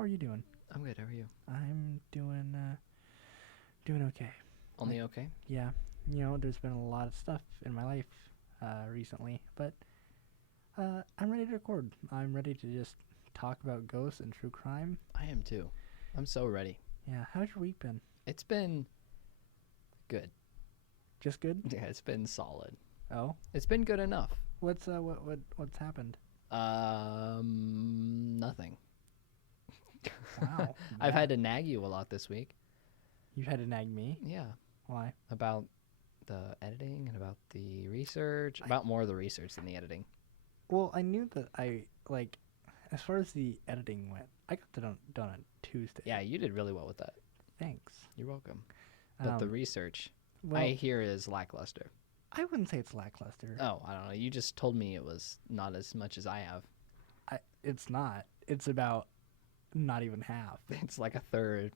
How are you doing? I'm good. How are you? I'm doing okay. Only okay? Yeah, there's been a lot of stuff in my life recently, but I'm ready to record. I'm ready to just talk about ghosts and true crime. I am too. I'm so ready. Yeah, how's your week been? It's been good. Just good? Yeah, it's been solid. Oh, It's been good enough. what's what's happened? Nothing. Wow, I've yeah. had to nag you a lot this week. You've had to nag me. Yeah. Why? About the editing and about the research. About more of the research than the editing. Well, I knew that as far as the editing went, I got that done on Tuesday. Yeah, you did really well with that. Thanks. You're welcome. But the Um, research, well, I hear, is lackluster. I wouldn't say it's lackluster. Oh, I don't know. You just told me it was not as much as I have. It's not. It's about not even half. It's like a third.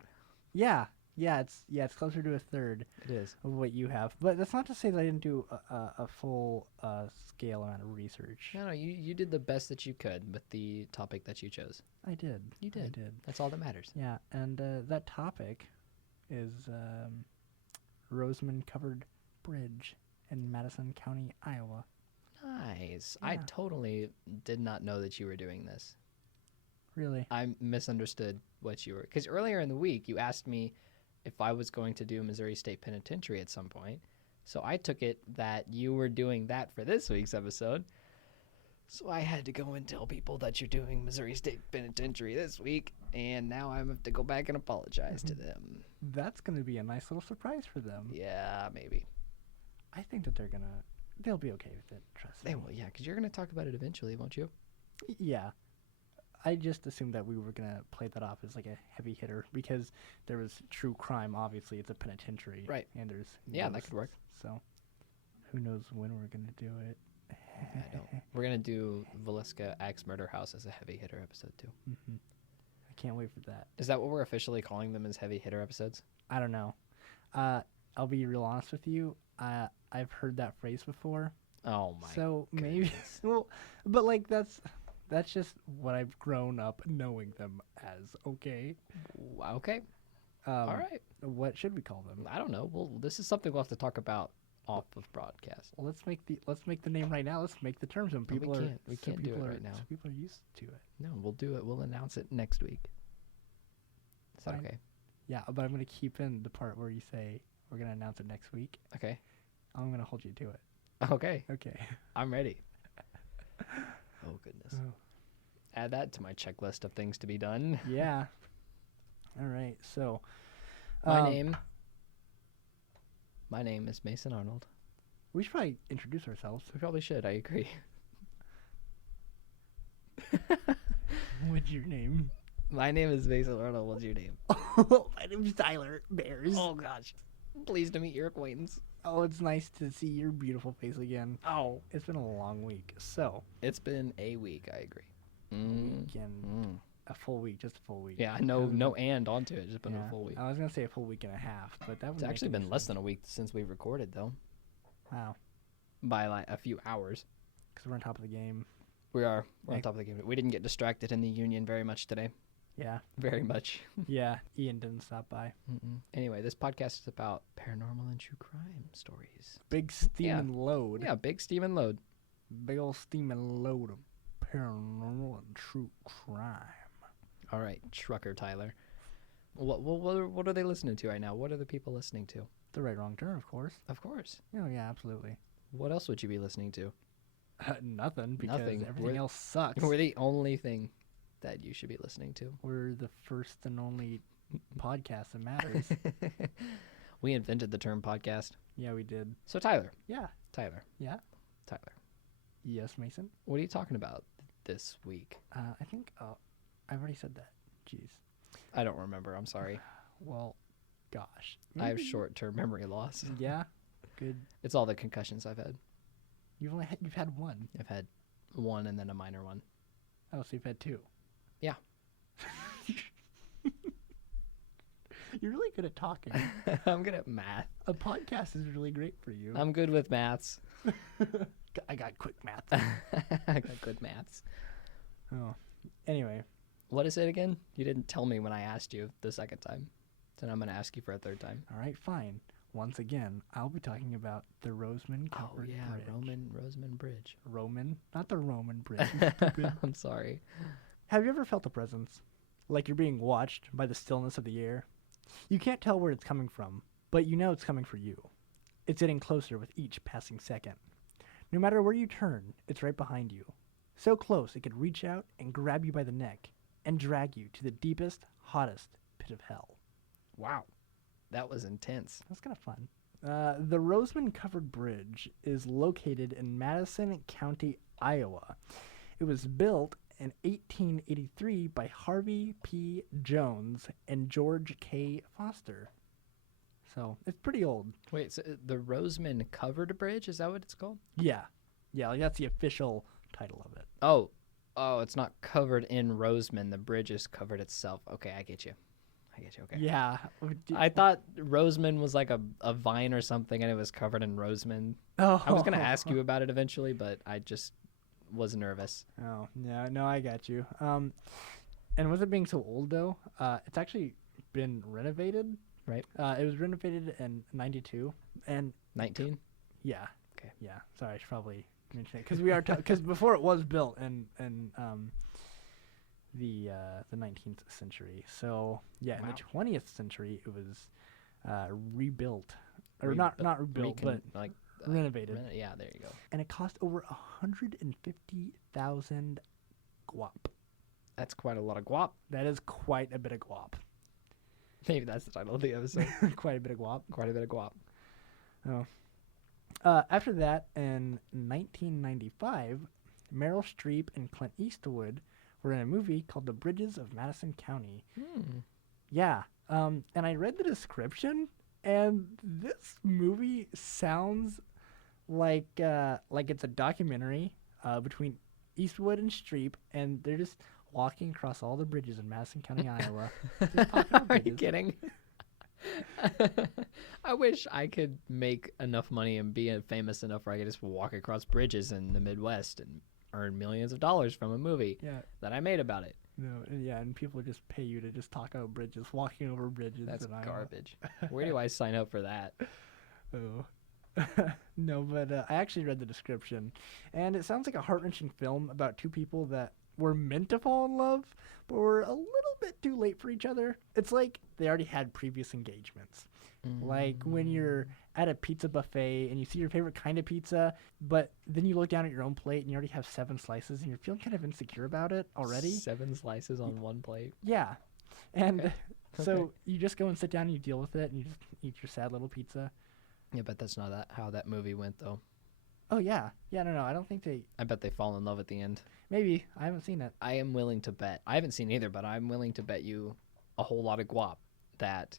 Yeah, it's closer to a third It is. of what you have. But that's not to say that I didn't do a full scale amount of research. No, you did the best that you could with the topic that you chose. I did. You did. I did. That's all that matters. Yeah, and that topic is Roseman Covered Bridge in Madison County, Iowa. Nice. I Yeah. totally did not know that you were doing this. Really? I misunderstood what you were. Because earlier in the week, you asked me if I was going to do Missouri State Penitentiary at some point. So I took it that you were doing that for this week's episode. So I had to go and tell people that you're doing Missouri State Penitentiary this week. And now I have to go back and apologize to them. That's going to be a nice little surprise for them. Yeah, maybe. I think that they'll be okay with it. Trust me. They will, yeah, because you're going to talk about it eventually, won't you? Yeah. I just assumed that we were going to play that off as like a heavy hitter because there was true crime. Obviously, it's a penitentiary. Right. And there's Yeah, that could work. So who knows when we're going to do it. I don't. We're going to do Villisca Axe Murder House as a heavy hitter episode, too. Hmm. I can't wait for that. Is that what we're officially calling them, as heavy hitter episodes? I don't know. I'll be real honest with you. I've heard that phrase before. Oh, my So maybe, goodness. well, but like that's just what I've grown up knowing them as. Okay. Okay. All right. What should we call them? I don't know. Well, this is something we'll have to talk about off of broadcast. Well, let's make the name right now. Let's make the terms. So we people can't. We can't do it right now. So people are used to it. No, we'll do it. We'll announce it next week. Is that Fine. okay? Yeah, but I'm gonna keep in the part where you say we're gonna announce it next week. Okay. I'm gonna hold you to it. Okay. Okay. I'm ready. Oh, goodness. Add that to my checklist of things to be done. Yeah. All right. So. My name is Mason Arnold. We should probably introduce ourselves. We probably should. I agree. What's your name? My name is Mason Arnold. What's your name? My name's Tyler Bears. Oh, gosh. Pleased to meet your acquaintance. Oh, it's nice to see your beautiful face again. Oh. It's been a long week. So, It's been a week, I agree. weekend, a full week, just a full week. Yeah, no and onto it. Just been a full week. I was going to say a full week and a half, but that would It's make actually any been less sense. than a week since we've recorded, though. Wow. By like a few hours. Because we're on top of the game. We're on Like- top of the game. We didn't get distracted in the union very much today. Yeah. Very much. Yeah. Ian didn't stop by. Anyway, this podcast is about paranormal and true crime stories. Big steaming load. Yeah, big Steven Load. Big old steaming load of paranormal and true crime. All right, trucker Tyler. What are they listening to right now? What are the people listening to? The right wrong turn, of course. Of course. Oh, yeah, absolutely. What else would you be listening to? Nothing, because Nothing. everything else sucks. We're the only thing that you should be listening to. We're the first and only podcast that matters. We invented the term podcast. Yeah, we did. So Tyler. Yeah. Tyler. Yeah. Tyler. Yes, Mason. What are you talking about this week? I think I've already said that. Jeez. I don't remember. I'm sorry. Well, gosh. I have Maybe- short-term memory loss. Yeah. Good. It's all the concussions I've had. You've had one. I've had one and then a minor one. Oh, so you've had two. Yeah. You're really good at talking. I'm good at math. A podcast is really great for you. I'm good with maths. I got quick math. I got good maths. Oh. Anyway, What is it again? You didn't tell me when I asked you the second time. So now I'm going to ask you for a third time. All right, fine. Once again, I'll be talking about the Roseman Covered Bridge. Roseman Bridge. Roman, not the Roman Bridge. You stupid. I'm sorry. Have you ever felt a presence? Like you're being watched by the stillness of the air? You can't tell where it's coming from, but you know it's coming for you. It's getting closer with each passing second. No matter where you turn, it's right behind you. So close it could reach out and grab you by the neck and drag you to the deepest, hottest pit of hell. Wow. That was intense. That's kind of fun. The Roseman Covered Bridge is located in Madison County, Iowa. It was built in 1883 by Harvey P. Jones and George K. Foster. So it's pretty old. Wait, so the Roseman Covered Bridge? Is that what it's called? Yeah. Yeah, like that's the official title of it. Oh, it's not covered in Roseman. The bridge is covered itself. Okay, I get you. Okay. Yeah. I thought Roseman was like a vine or something, and it was covered in Roseman. Oh. I was going to ask you about it eventually, but I just was nervous. Oh, yeah. No, I got you. And with it being so old, though, it's actually been renovated. Right. It was renovated in 92. And 19? yeah. Okay. Yeah. Sorry, I should probably mention it. Because before it was built in the 19th century. So, yeah, in the 20th century, it was rebuilt. Or not rebuilt, but like renovated. Yeah, there you go. And it cost over 150,000 Gwop. That's quite a lot of guap. That is quite a bit of Gwop. Maybe that's the title of the episode. Quite a bit of Gwop. Quite a bit of guap. Oh. After that, in 1995, Meryl Streep and Clint Eastwood were in a movie called The Bridges of Madison County. Yeah. And I read the description, and this movie sounds like it's a documentary between Eastwood and Streep, and they're just walking across all the bridges in Madison County, Iowa. Just talking about Are you bridges. kidding? I wish I could make enough money and be famous enough where I could just walk across bridges in the Midwest and earn millions of dollars from a movie that I made about it. No, and people just pay you to just talk about bridges, walking over bridges. That's in Iowa. garbage. Where do I sign up for that? Oh. No, but I actually read the description, and it sounds like a heart-wrenching film about two people that were meant to fall in love, but were a little bit too late for each other. It's like they already had previous engagements. Like when you're at a pizza buffet and you see your favorite kind of pizza, but then you look down at your own plate and you already have 7 slices and you're feeling kind of insecure about it already. 7 slices on one plate. Yeah. And Okay. so Okay. you just go and sit down and you deal with it and you just eat your sad little pizza. Yeah, but that's not how that movie went, though. Oh, yeah. Yeah, no, I don't think they... I bet they fall in love at the end. Maybe. I haven't seen it. I am willing to bet. I haven't seen either, but I'm willing to bet you a whole lot of guap that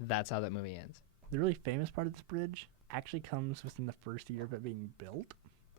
that's how that movie ends. The really famous part of this bridge actually comes within the first year of it being built.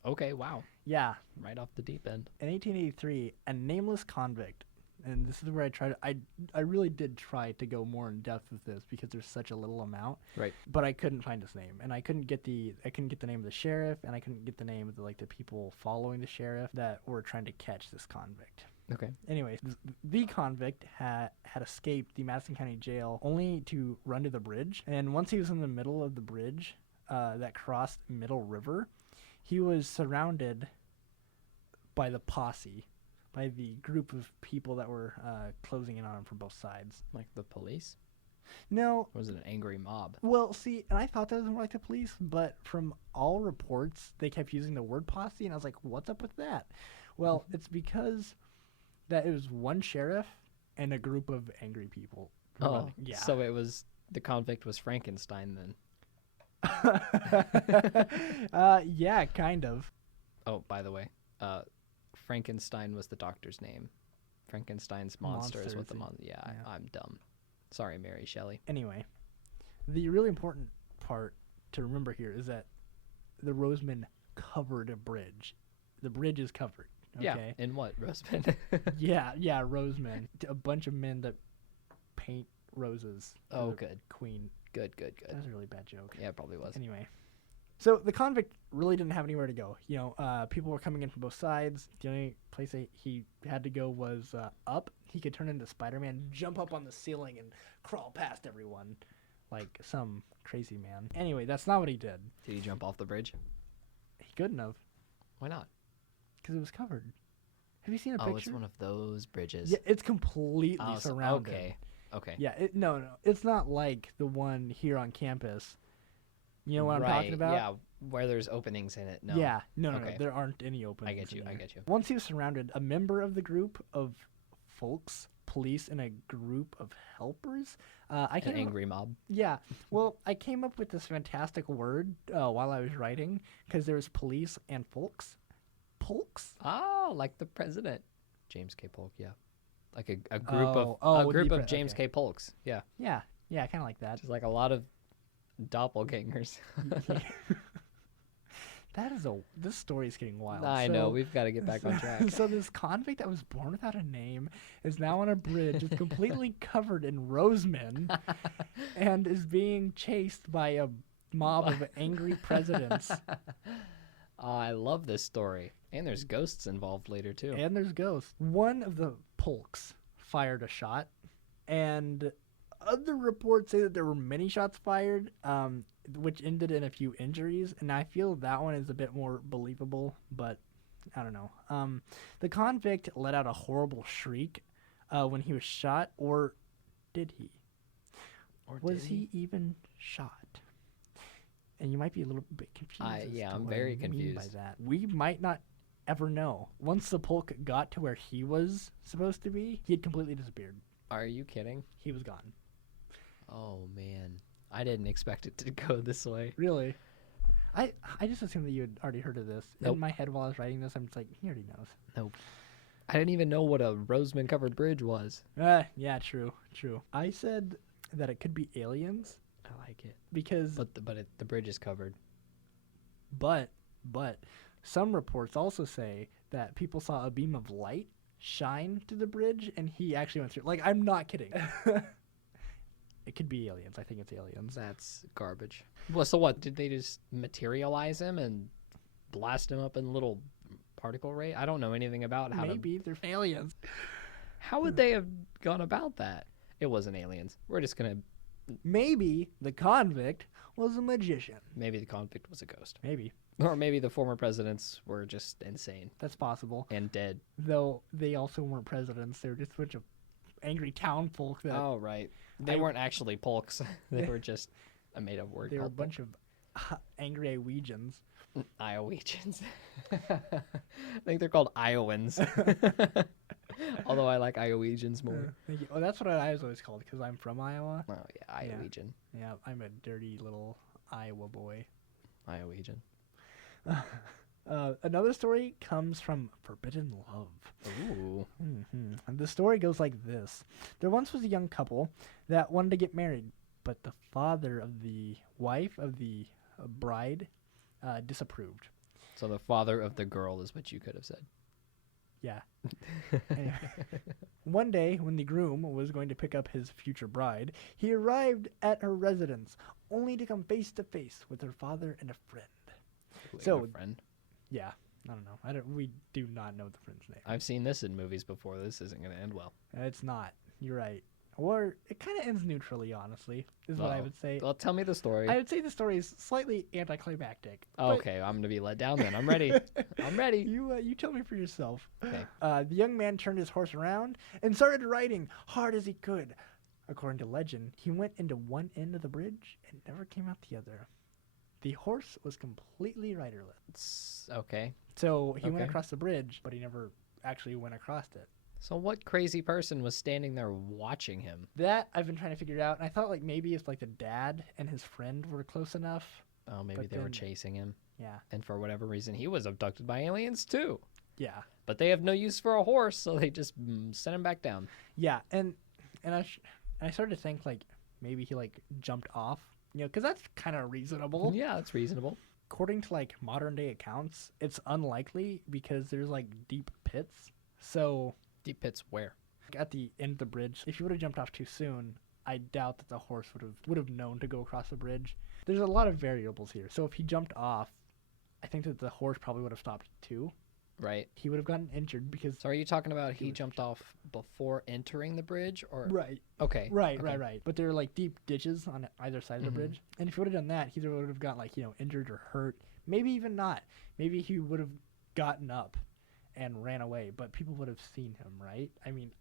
Okay, wow. Yeah. Right off the deep end. In 1883, a nameless convict, and this is where I really did try to go more in depth with this because there's such a little amount. Right. But I couldn't find his name, and I couldn't get the name of the sheriff, and I couldn't get the name of the people following the sheriff that were trying to catch this convict. Okay. Anyways, the convict had escaped the Madison County Jail only to run to the bridge. And once he was in the middle of the bridge that crossed Middle River, he was surrounded by the posse, by the group of people that were closing in on him from both sides. Like the police? No. Or was it an angry mob? Well, see, and I thought that was more like the police, but from all reports, they kept using the word posse, and I was like, what's up with that? Well, it's because... that it was one sheriff and a group of angry people. Oh, yeah. So the convict was Frankenstein then. Yeah, kind of. Oh, by the way, Frankenstein was the doctor's name. Frankenstein's monster is what the monster. Yeah, Yeah. I'm dumb. Sorry, Mary Shelley. Anyway, the really important part to remember here is that the Roseman covered a bridge. The bridge is covered. Okay. Yeah. In what, Roseman? yeah, Roseman. A bunch of men that paint roses. Oh, the good. Queen. Good. That was a really bad joke. Yeah, it probably was. Anyway, So the convict really didn't have anywhere to go. People were coming in from both sides. The only place he had to go was up. He could turn into Spider-Man, jump up on the ceiling, and crawl past everyone like some crazy man. Anyway, that's not what he did. Did he jump off the bridge? He couldn't have, Why not? because it was covered. Have you seen a picture? Oh, it's one of those bridges. Yeah, it's completely surrounded. Okay. Yeah, no, it's not like the one here on campus. You know what I'm talking about? Yeah, where there's openings in it. No. Yeah, no, Okay. there aren't any openings. I get you. in I there. get you. Once he was surrounded, a member of the group of folks, police, and a group of helpers. An angry mob. Yeah. Well, I came up with this fantastic word while I was writing because there's police and folks. Polks? Oh, like the president, James K. Polk. Yeah, like a group of James K. Polks. Yeah. Yeah, kind of like that. Just like a lot of doppelgangers. This story is getting wild. I know. We've got to get back on track. So this convict that was born without a name is now on a bridge, is completely covered in Roseman, and is being chased by a mob of angry presidents. I love this story. And there's ghosts involved later, too. And there's ghosts. One of the Polks fired a shot, and other reports say that there were many shots fired, which ended in a few injuries, and I feel that one is a bit more believable, but I don't know. The convict let out a horrible shriek when he was shot, or did he? Or was did he even shot? And you might be a little bit confused. I'm very confused by that. We might not ever know. Once the Polk got to where he was supposed to be, he had completely disappeared. Are you kidding? He was gone. Oh, man. I didn't expect it to go this way. Really? I just assumed that you had already heard of this. Nope. In my head while I was writing this, I'm just like, he already knows. Nope. I didn't even know what a Roseman Covered Bridge was. Yeah, true. I said that it could be aliens. I like it. Because... But the bridge is covered. But some reports also say that people saw a beam of light shine through the bridge, and he actually went through. Like, I'm not kidding. It could be aliens. I think it's aliens. That's garbage. Well, so what? Did they just materialize him and blast him up in little particle ray? I don't know anything about how Maybe they're aliens. How would they have gone about that? It wasn't aliens. We're just going to... Maybe the convict was a magician. Maybe the convict was a ghost. Maybe. Or maybe the former presidents were just insane. That's possible. And dead. Though they also weren't presidents. They were just a bunch of angry town folk. Oh, right. They weren't actually polks. They were just a made-up word. They were a bunch of angry Iowegians. Iowegians. I think they're called Iowans. Although I like Iowegians more. Thank you. Oh, that's what I was always called because I'm from Iowa. Oh, yeah, Iowegian. Yeah, I'm a dirty little Iowa boy. Iowegian. Another story comes from Forbidden Love. Ooh. Mm-hmm. And the story goes like this. There once was a young couple that wanted to get married, but the father of the wife of the bride disapproved. So the father of the girl is what you could have said. Yeah. Anyway, one day, when the groom was going to pick up his future bride, he arrived at her residence, only to come face to face with her father and a friend. A friend? Yeah. I don't know. We do not know the friend's name. I've seen this in movies before. This isn't going to end well. It's not. You're right. Or it kind of ends neutrally, honestly, is what I would say. Well, tell me the story. I would say the story is slightly anticlimactic. Okay, I'm going to be let down then. I'm ready. I'm ready. You tell me for yourself. Okay. The young man turned his horse around and started riding hard as he could. According to legend, he went into one end of the bridge and never came out the other. The horse was completely riderless. Okay. So he went across the bridge, but he never actually went across it. So what crazy person was standing there watching him? That I've been trying to figure out, and I thought like maybe if like the dad and his friend were close enough. Oh, maybe they were chasing him. Yeah. And for whatever reason, he was abducted by aliens too. Yeah. But they have no use for a horse, so they just sent him back down. Yeah, and I started to think like maybe he like jumped off, because that's kind of reasonable. Yeah, that's reasonable. According to like modern day accounts, it's unlikely because there's like deep pits. So deep pits where? at the end of the bridge, if you would have jumped off too soon, I doubt that the horse would have known to go across the bridge. There's a lot of variables here. So if he jumped off, I think that the horse probably would have stopped too. Right. He would have gotten injured because. So are you talking about he jumped off before entering the bridge, or? Right. Okay. Right. Okay. Right. But there were like deep ditches on either side of the bridge, and if he would have done that, he either would have gotten like injured or hurt. Maybe even not. Maybe he would have gotten up and ran away, but people would have seen him, right? I mean,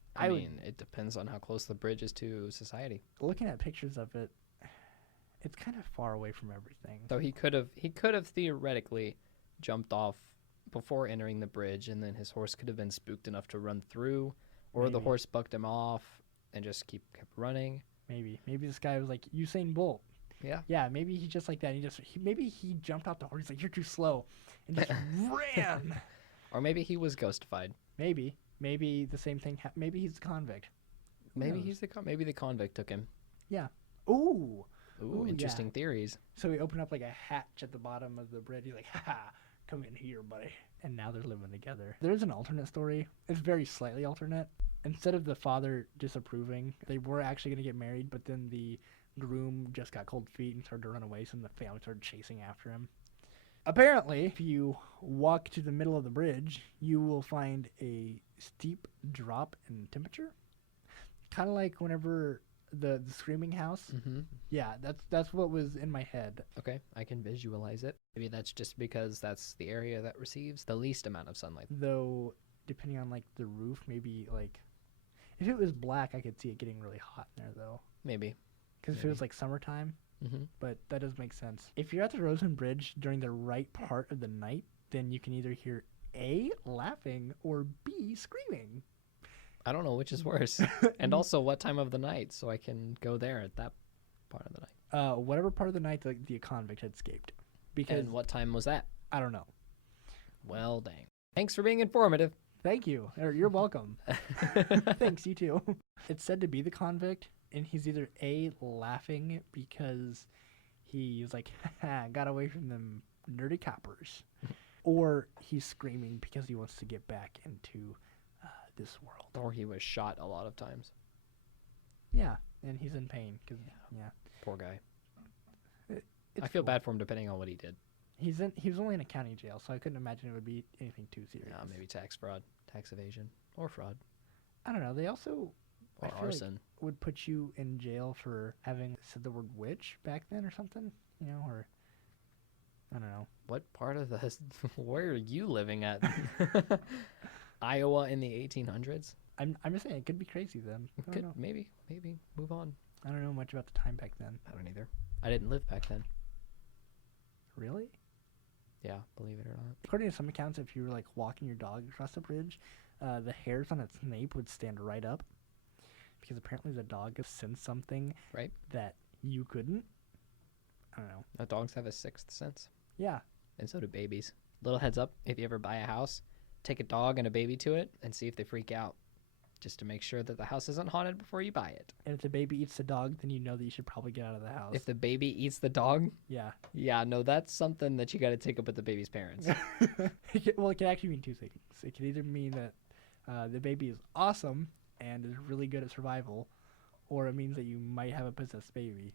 it depends on how close the bridge is to society. Looking at pictures of it, it's kind of far away from everything. So he could have theoretically jumped off before entering the bridge, and then his horse could have been spooked enough to run through, or Maybe. the horse bucked him off and just kept running. Maybe this guy was like Usain Bolt. Yeah. Yeah, maybe he just like that. Maybe he jumped off the horse. He's like, "You're too slow," and just ran. Or maybe he was ghostified. Maybe the same thing. Maybe he's a convict. Maybe maybe the convict took him. Yeah. Ooh, Interesting yeah. theories. So he opened up like a hatch at the bottom of the bridge. He's like, "Ha, come in here, buddy." And now they're living together. There's an alternate story. It's very slightly alternate. Instead of the father disapproving, they were actually going to get married, but then the groom just got cold feet and started to run away, so the family started chasing after him. Apparently, if you walk to the middle of the bridge, you will find a steep drop in temperature. Kind of like whenever the screaming house. Mm-hmm. Yeah, that's what was in my head. Okay, I can visualize it. Maybe that's just because that's the area that receives the least amount of sunlight. Though, depending on like the roof, maybe like if it was black, I could see it getting really hot in there though. Maybe. Because if it was like summertime, but that does make sense. If you're at the Roseman Bridge during the right part of the night, then you can either hear A, laughing, or B, screaming. I don't know which is worse. And also what time of the night, so I can go there at that part of the night. Whatever part of the night the convict had escaped. Because And what time was that? I don't know. Well, dang. Thanks for being informative. Thank you. You're welcome. Thanks, you too. It's said to be the convict, and he's either A, laughing because he's like, got away from them dirty coppers, or he's screaming because he wants to get back into this world. Or he was shot a lot of times. Yeah, and he's in pain. Yeah. Poor guy. It's I feel cool. bad for him depending on what he did. He was only in a county jail, so I couldn't imagine it would be anything too serious. Maybe tax fraud, tax evasion, or fraud, I don't know. They also or I feel arson. like would put you in jail for having said the word witch back then or something, or I don't know. What part of this? Where are you living at? Iowa in the 1800s? I'm just saying it could be crazy then. I don't know. Maybe move on. I don't know much about the time back then. I don't either. I didn't live back then. Really? Yeah, believe it or not. According to some accounts, if you were like walking your dog across the bridge, the hairs on its nape would stand right up because apparently the dog sensed something Right. that you couldn't. I don't know. Dogs have a sixth sense, Yeah. and so do babies. Little heads up: if you ever buy a house, take a dog and a baby to it and see if they freak out, just to make sure that the house isn't haunted before you buy it. And if the baby eats the dog, then you know that you should probably get out of the house. If the baby eats the dog, yeah. no, that's something that you got to take up with the baby's parents. Well, it can actually mean two things. It can either mean that the baby is awesome and is really good at survival, or it means that you might have a possessed baby.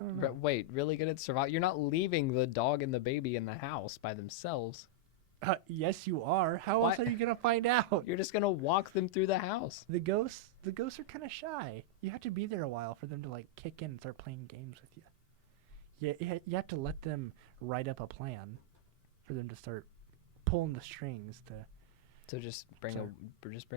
I don't know. Wait, really good at survival? You're not leaving the dog and the baby in the house by themselves. Yes, you are. How Why- else are you gonna find out? You're just gonna walk them through the house. The ghosts are kind of shy. You have to be there a while for them to like kick in and start playing games with you. Yeah, you have to let them write up a plan for them to start pulling the strings to. So just bring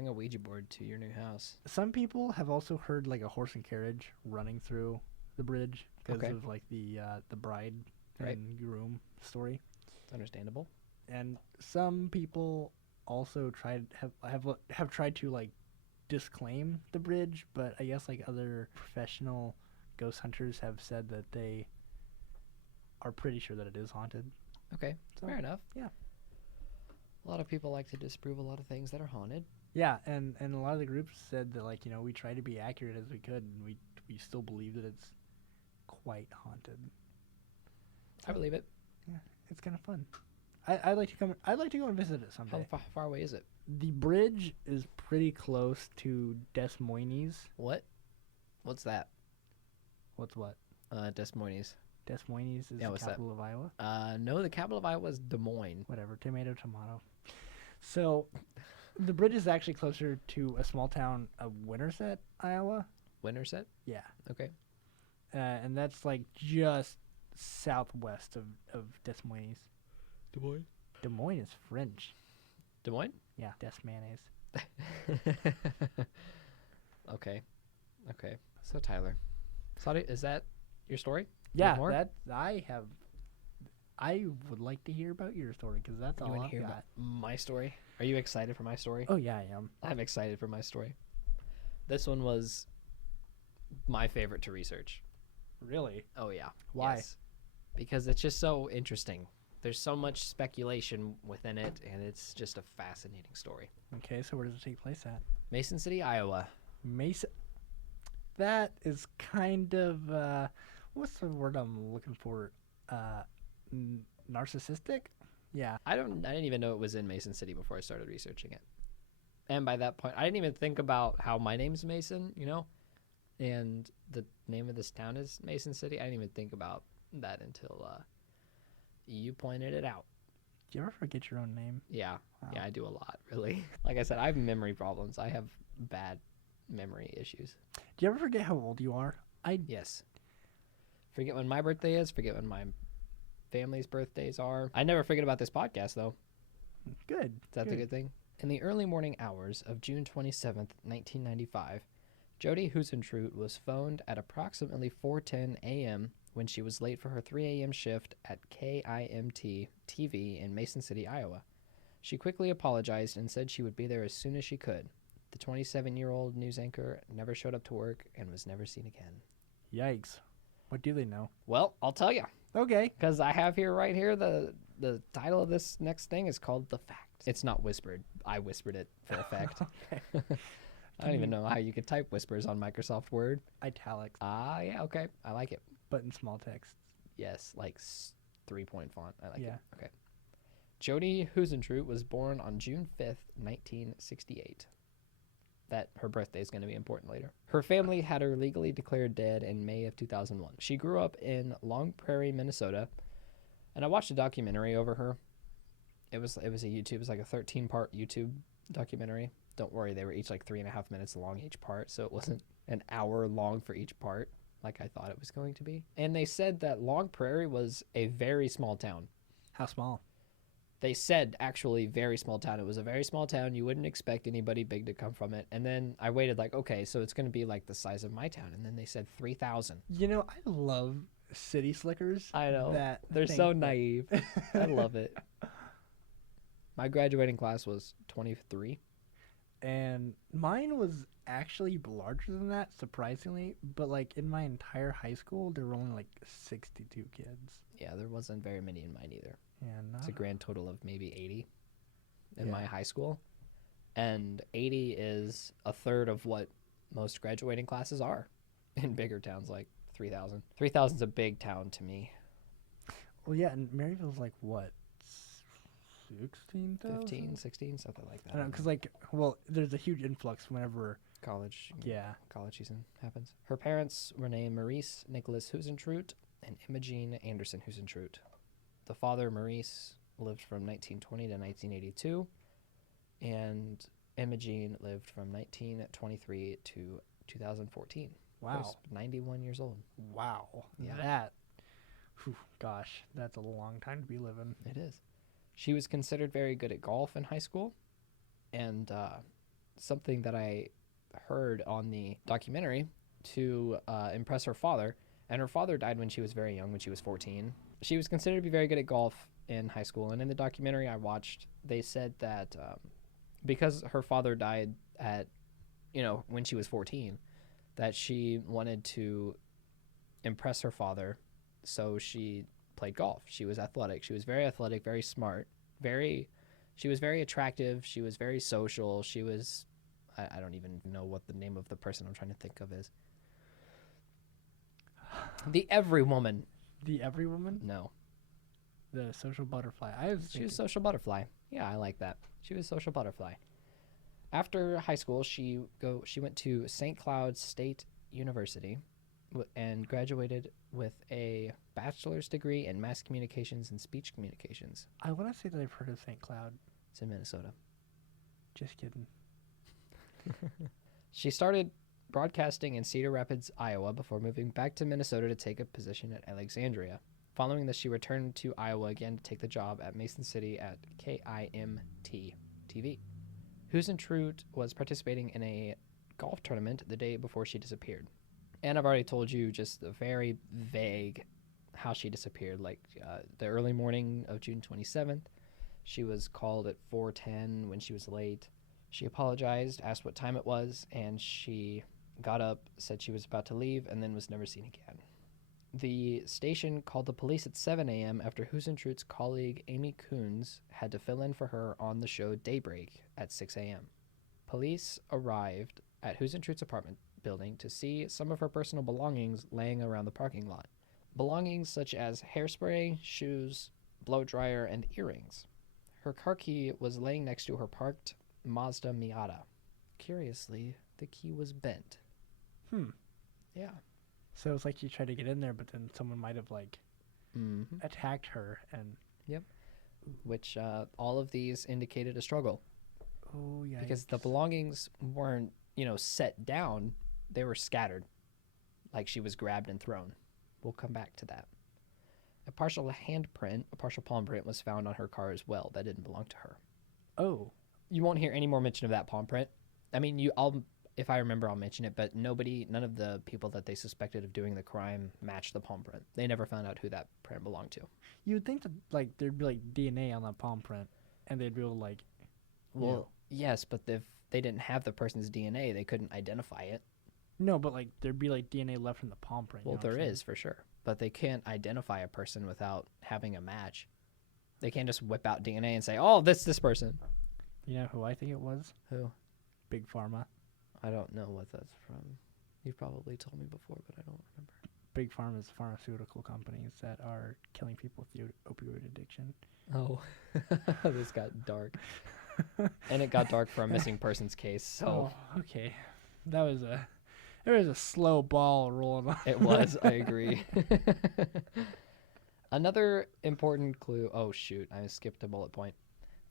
a Ouija board to your new house. Some people have also heard like a horse and carriage running through the bridge because Okay. of like the bride and Right. groom story. It's understandable. And some people also have tried to like disclaim the bridge, but I guess like other professional ghost hunters have said that they are pretty sure that it is haunted. Okay, So, fair enough. yeah. A lot of people like to disprove a lot of things that are haunted. Yeah, and a lot of the groups said that like we try to be accurate as we could, and we still believe that it's quite haunted. I believe it. Yeah, it's kind of fun. I'd like to come. I'd like to go and visit it How someday. far away is it? The bridge is pretty close to Des Moines. What? What's that? What's what? Des Moines. Des Moines is Yeah, the what's that? capital of Iowa. No, the capital of Iowa is Des Moines. Whatever. Tomato, tomato. So, the bridge is actually closer to a small town of Winterset, Iowa. Winterset? Yeah. Okay. And that's like just southwest of Des Moines. Des Moines? Des Moines is French. Des Moines? Yeah, Des mayonnaise. Okay. So Tyler, is that your story? Yeah, more? I would like to hear about your story because that's You all want I've to hear got. about my story? Are you excited for my story? Oh yeah, I am. I'm excited for my story. This one was my favorite to research. Really? Oh yeah. Why? Yes. Because it's just so interesting. There's so much speculation within it, and it's just a fascinating story. Okay, so where does it take place at? Mason City, Iowa. Mesa. That is kind of what's the word I'm looking for? Narcissistic? Yeah. I didn't even know it was in Mason City before I started researching it. And by that point, I didn't even think about how my name's Mason, and the name of this town is Mason City. I didn't even think about that until you pointed it out. Do you ever forget your own name? Yeah. Wow. Yeah, I do a lot, really. Like I said, I have memory problems. I have bad memory issues. Do you ever forget how old you are? Yes. Forget when my birthday is, forget when my family's birthdays are. I never forget about this podcast, though. Good. Is that the good thing? In the early morning hours of June 27th, 1995, Jodi Huisentruit was phoned at approximately 4:10 a.m. when she was late for her 3 a.m. shift at KIMT TV in Mason City, Iowa. She quickly apologized and said she would be there as soon as she could. The 27-year-old news anchor never showed up to work and was never seen again. Yikes. What do they know? Well, I'll tell you. Okay. Because I have here right here the title of this next thing is called The Fact. It's not whispered. I whispered it for effect. Okay. I don't even know how you could type whispers on Microsoft Word. Italics. Yeah, okay. I like it. But in small text. Yes, like 3-point font. I like Yeah. it. Okay. Jodi Huisentruit was born on June 5th, 1968. That her birthday is going to be important later. Her family had her legally declared dead in May of 2001. She grew up in Long Prairie, Minnesota, and I watched a documentary over her. It was like a 13-part YouTube documentary. Don't worry, they were each like 3.5 minutes long each part, so it wasn't an hour long for each part like I thought it was going to be. And they said that Long Prairie was a very small town. How small? They said actually very small town. It was a very small town. You wouldn't expect anybody big to come from it. And then I waited like, okay, so it's going to be like the size of my town. And then they said 3,000. I love city slickers. I know. That They're think so that- naive. I love it. My graduating class was 23. And mine was actually larger than that, surprisingly. But like in my entire high school, there were only like 62 kids. Yeah, there wasn't very many in mine either. Yeah, It's a grand total of maybe 80 in Yeah. my high school. And 80 is a third of what most graduating classes are in bigger towns like 3,000. 3,000 is a big town to me. Well, yeah, and Maryville's like what? 16,000? 15, 16, something like that. I don't know, because there's a huge influx whenever. College season happens. Her parents were named Maurice Nicholas Huisentruit and Imogene Anderson Huisentruit. The father, Maurice, lived from 1920 to 1982, and Imogene lived from 1923 to 2014. Wow. Was 91 years old. Wow. Yeah. Gosh, that's a long time to be living. It is. She was considered very good at golf in high school, and something that I heard on the documentary to impress her father, and her father died when she was very young, when she was 14. She was considered to be very good at golf in high school, and in the documentary I watched, they said that because her father died at, when she was 14, that she wanted to impress her father, so she played golf. She was athletic. She was very athletic, very smart, she was very attractive. She was very social. She was, I don't even know what the name of the person I'm trying to think of is. The Every Woman. The Every Woman? No. The Social Butterfly. She was Social Butterfly. Yeah, I like that. She was Social Butterfly. After high school, she went to St. Cloud State University, and graduated with a bachelor's degree in mass communications and speech communications. I want to say that I've heard of St. Cloud. It's in Minnesota. Just kidding. She started broadcasting in Cedar Rapids, Iowa, before moving back to Minnesota to take a position at Alexandria. Following this, she returned to Iowa again to take the job at Mason City at KIMT TV. Huisentruit was participating in a golf tournament the day before she disappeared. And I've already told you just the very vague how she disappeared. Like the early morning of June 27th, she was called at 4:10 when she was late. She apologized, asked what time it was, and she got up, said she was about to leave, and then was never seen again. The station called the police at 7 a.m. after Huisentrut's colleague Amy Coons had to fill in for her on the show Daybreak at 6 a.m. Police arrived at Huisentrut's apartment building to see some of her personal belongings laying around the parking lot. Belongings such as hairspray, shoes, blow dryer, and earrings. Her car key was laying next to her parked Mazda Miata. Curiously, the key was bent. Yeah. So it's like she tried to get in there, but then someone might have like Mm-hmm. attacked her and. Yep. Which all of these indicated a struggle. Oh yeah. Because the belongings weren't, set down. They were scattered. Like she was grabbed and thrown. We'll come back to that. A partial palm print was found on her car as well. That didn't belong to her. Oh. You won't hear any more mention of that palm print. I mean, if I remember, I'll mention it, but none of the people that they suspected of doing the crime matched the palm print. They never found out who that print belonged to. You would think that like there'd be like DNA on that palm print, and they'd be able to like. Well, yes, but if they didn't have the person's DNA, they couldn't identify it. No, but like there'd be like DNA left in the palm print. Well, there is for sure, but they can't identify a person without having a match. They can't just whip out DNA and say, "Oh, this person." You know who I think it was? Who? Big Pharma. I don't know what that's from. You've probably told me before, but I don't remember. Big Pharma is pharmaceutical companies that are killing people with opioid addiction. Oh, this got dark. And it got dark for a missing persons case, so. Oh, okay. There was a slow ball rolling on. It was, I agree. Another important clue. Oh, shoot, I skipped a bullet point.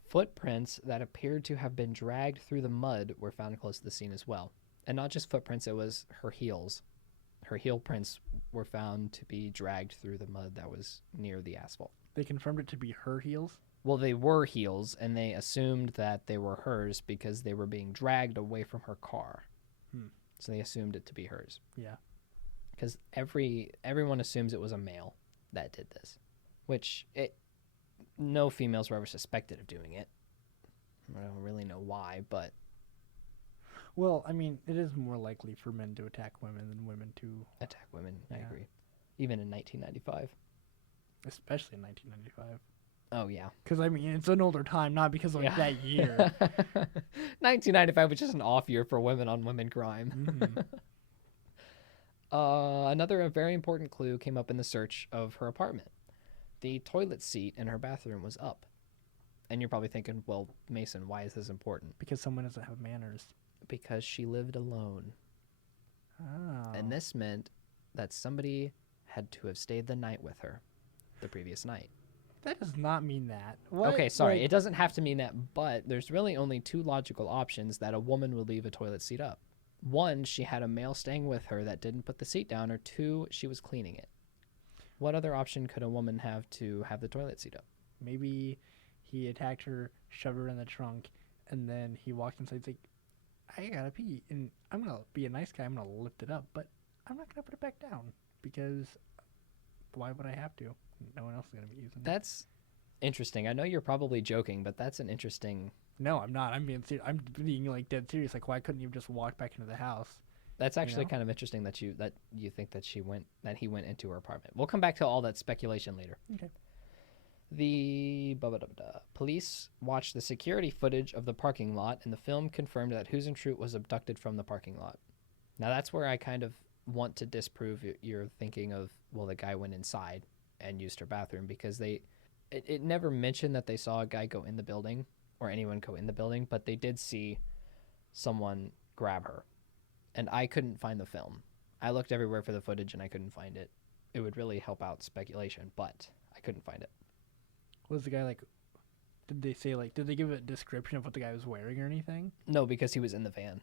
Footprints that appeared to have been dragged through the mud were found close to the scene as well. And not just footprints, it was her heels. Her heel prints were found to be dragged through the mud that was near the asphalt. They confirmed it to be her heels? Well, they were heels, and they assumed that they were hers because they were being dragged away from her car. So they assumed it to be hers. Yeah. Because everyone assumes it was a male that did this, which no females were ever suspected of doing it. I don't really know why, but... Well, I mean, it is more likely for men to attack women than women to... Attack women, yeah. I agree. Even in 1995. Especially in 1995. Oh, yeah. Because, I mean, it's an older time, not because of that year. 1995 was just an off year for women-on-women crime. Mm-hmm. Another very important clue came up in the search of her apartment. The toilet seat in her bathroom was up. And you're probably thinking, well, Mason, why is this important? Because someone doesn't have manners. Because she lived alone. Oh. And this meant that somebody had to have stayed the night with her the previous night. That does not mean that. What? Okay, sorry. It doesn't have to mean that, but there's really only two logical options that a woman would leave a toilet seat up. One, she had a male staying with her that didn't put the seat down, or two, she was cleaning it. What other option could a woman have to have the toilet seat up? Maybe he attacked her, shoved her in the trunk, and then he walked inside and said, I gotta pee, and I'm gonna be a nice guy, I'm gonna lift it up, but I'm not gonna put it back down, because why would I have to? No one else is gonna be using it. That's interesting. I know you're probably joking, but that's an interesting... No, I'm not. I'm being serious. I'm being like dead serious. Like, why couldn't you just walk back into the house? That's actually kind of interesting that you think that he went into her apartment. We'll come back to all that speculation later. Okay. The police watched the security footage of the parking lot, and the film confirmed that Huisentruit was abducted from the parking lot. Now that's where I kind of want to disprove your thinking of, well, the guy went inside and used her bathroom, because it never mentioned that they saw a guy go in the building or anyone go in the building, but they did see someone grab her. And I couldn't find the film. I looked everywhere for the footage and I couldn't find it. It would really help out speculation, but I couldn't find it. Was the guy like? Did they say like? Did they give a description of what the guy was wearing or anything? No, because he was in the van.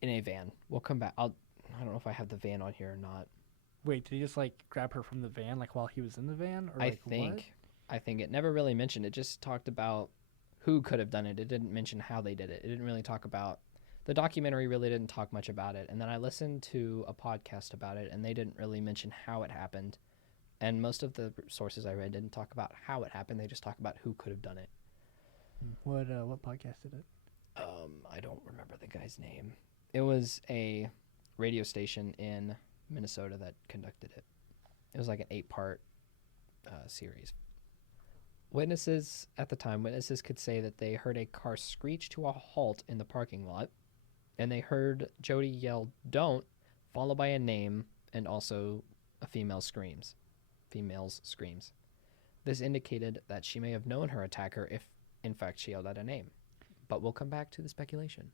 In a van. We'll come back. I don't know if I have the van on here or not. Wait, did he just like grab her from the van like while he was in the van? Or, I like, think. What? I think it never really mentioned. It just talked about who could have done it. It didn't mention how they did it. It didn't really talk about. The documentary really didn't talk much about it. And then I listened to a podcast about it, and they didn't really mention how it happened. And most of the sources I read didn't talk about how it happened. They just talk about who could have done it. What podcast did it? I don't remember the guy's name. It was a radio station in Minnesota that conducted it. It was like an 8-part series. Witnesses could say that they heard a car screech to a halt in the parking lot, and they heard Jodi yell, "Don't," followed by a name and also a female's screams. This indicated that she may have known her attacker if, in fact, she yelled out a name. But we'll come back to the speculation.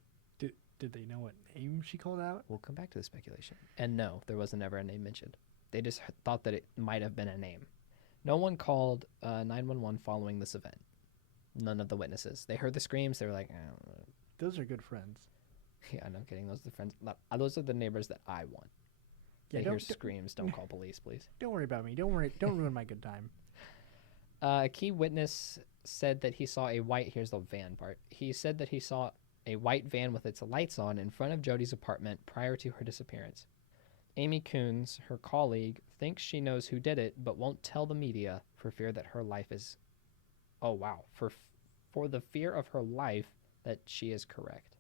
Did they know what name she called out? We'll come back to the speculation. And no, there wasn't ever a name mentioned. They just thought that it might have been a name. No one called 911 following this event. None of the witnesses. They heard the screams. They were like, Those are good friends. yeah, no kidding. Those are the friends. Those are the neighbors that I want. Yeah, They hear screams. Don't call police, please. Don't worry about me. Don't worry. Don't ruin my good time. A key witness said that he saw a white. Here's the van part. He said that he saw a white van with its lights on in front of Jodi's apartment prior to her disappearance. Amy Coons, her colleague, thinks she knows who did it, but won't tell the media for fear that her life is. Oh wow! For the fear of her life that she is correct.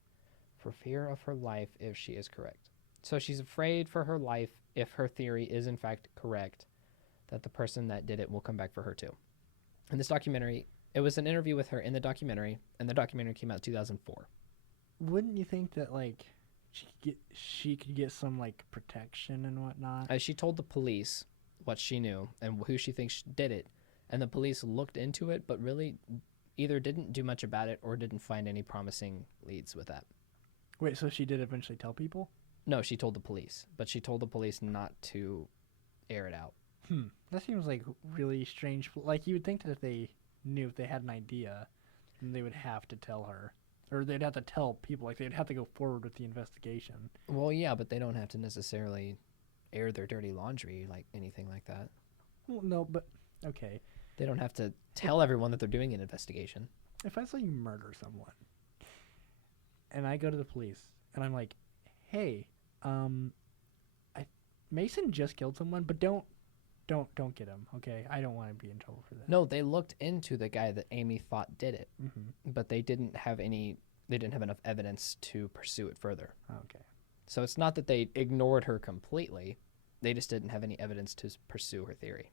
For fear of her life if she is correct. So she's afraid for her life if her theory is in fact correct, that the person that did it will come back for her too. In this documentary, it was an interview with her in the documentary, and the documentary came out in 2004. Wouldn't you think that like she could get some like protection and whatnot? She told the police what she knew and who she thinks did it, and the police looked into it, but really either didn't do much about it or didn't find any promising leads with that. Wait, so she did eventually tell people? No, she told the police, but she told the police not to air it out. That seems like really strange. Like you would think that if they knew, if they had an idea, then they would have to tell her. Or they'd have to tell people, like they'd have to go forward with the investigation. Well, yeah, but they don't have to necessarily air their dirty laundry, like anything like that. Well, no, but okay. They don't have to tell everyone that they're doing an investigation. If I saw you murder someone, and I go to the police, and I'm like, "Hey, Mason just killed someone, but don't get him, okay? I don't want to be in trouble for that." No, they looked into the guy that Amy thought did it, Mm-hmm. but they didn't have enough evidence to pursue it further. Okay. So it's not that they ignored her completely. They just didn't have any evidence to pursue her theory.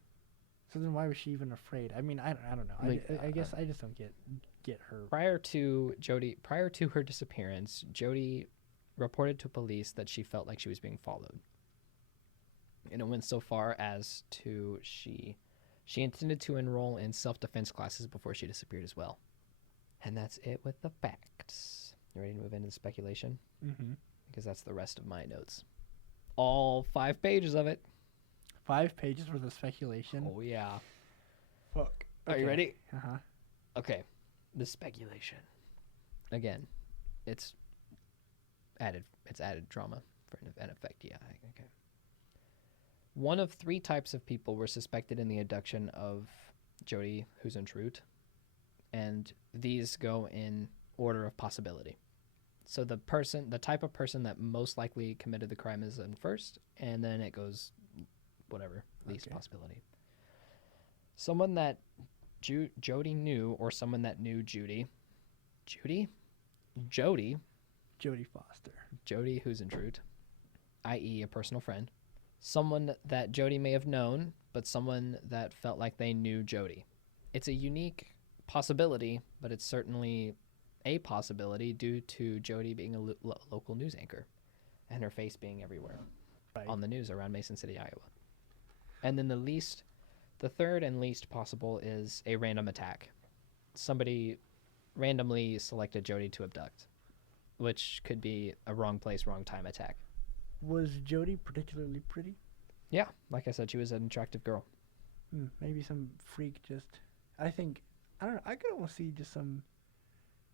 So then why was she even afraid? I mean, I don't know. Like, I guess I just don't get her. Prior to her disappearance, Jodi reported to police that she felt like she was being followed. And it went so far as to she intended to enroll in self-defense classes before she disappeared as well. And that's it with the facts. You ready to move into the speculation? Mm-hmm. Because that's the rest of my notes. All 5 pages of it. 5 pages worth of speculation. Oh, yeah. Fuck. Are you ready? Uh-huh. Okay. The speculation. Again, it's added drama for an effect. Yeah, okay. One of 3 types of people were suspected in the abduction of Jodi Huisentruit, and these go in order of possibility. So the type of person that most likely committed the crime is in first, and then it goes whatever, least possibility. Someone that Jodi knew, or someone that knew Jodi. Jodi Foster. Jodi Huisentruit, i.e. a personal friend. Someone that Jodi may have known, but someone that felt like they knew Jodi. It's a unique possibility, but it's certainly a possibility due to Jodi being a local news anchor and her face being everywhere on the news around Mason City, Iowa. And then the third and least possible is a random attack. Somebody randomly selected Jodi to abduct, which could be a wrong place, wrong time attack. Was Jodi particularly pretty? Yeah, like I said, she was an attractive girl. Maybe some freak just. I think. I don't know. I could almost see just some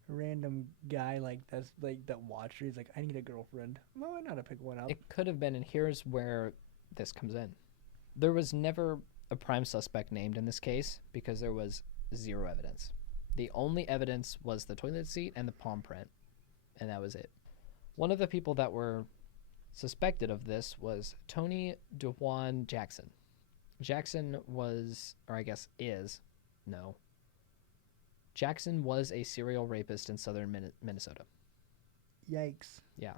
random guy like that's like that watcher. He's like, I need a girlfriend. Well, why not? I pick one up. It could have been, and here's where this comes in. There was never a prime suspect named in this case because there was zero evidence. The only evidence was the toilet seat and the palm print, and that was it. One of the people that were suspected of this was Tony DeJuan Jackson. Jackson was, or I guess is, no. Jackson was a serial rapist in southern Minnesota. Yikes. Yeah.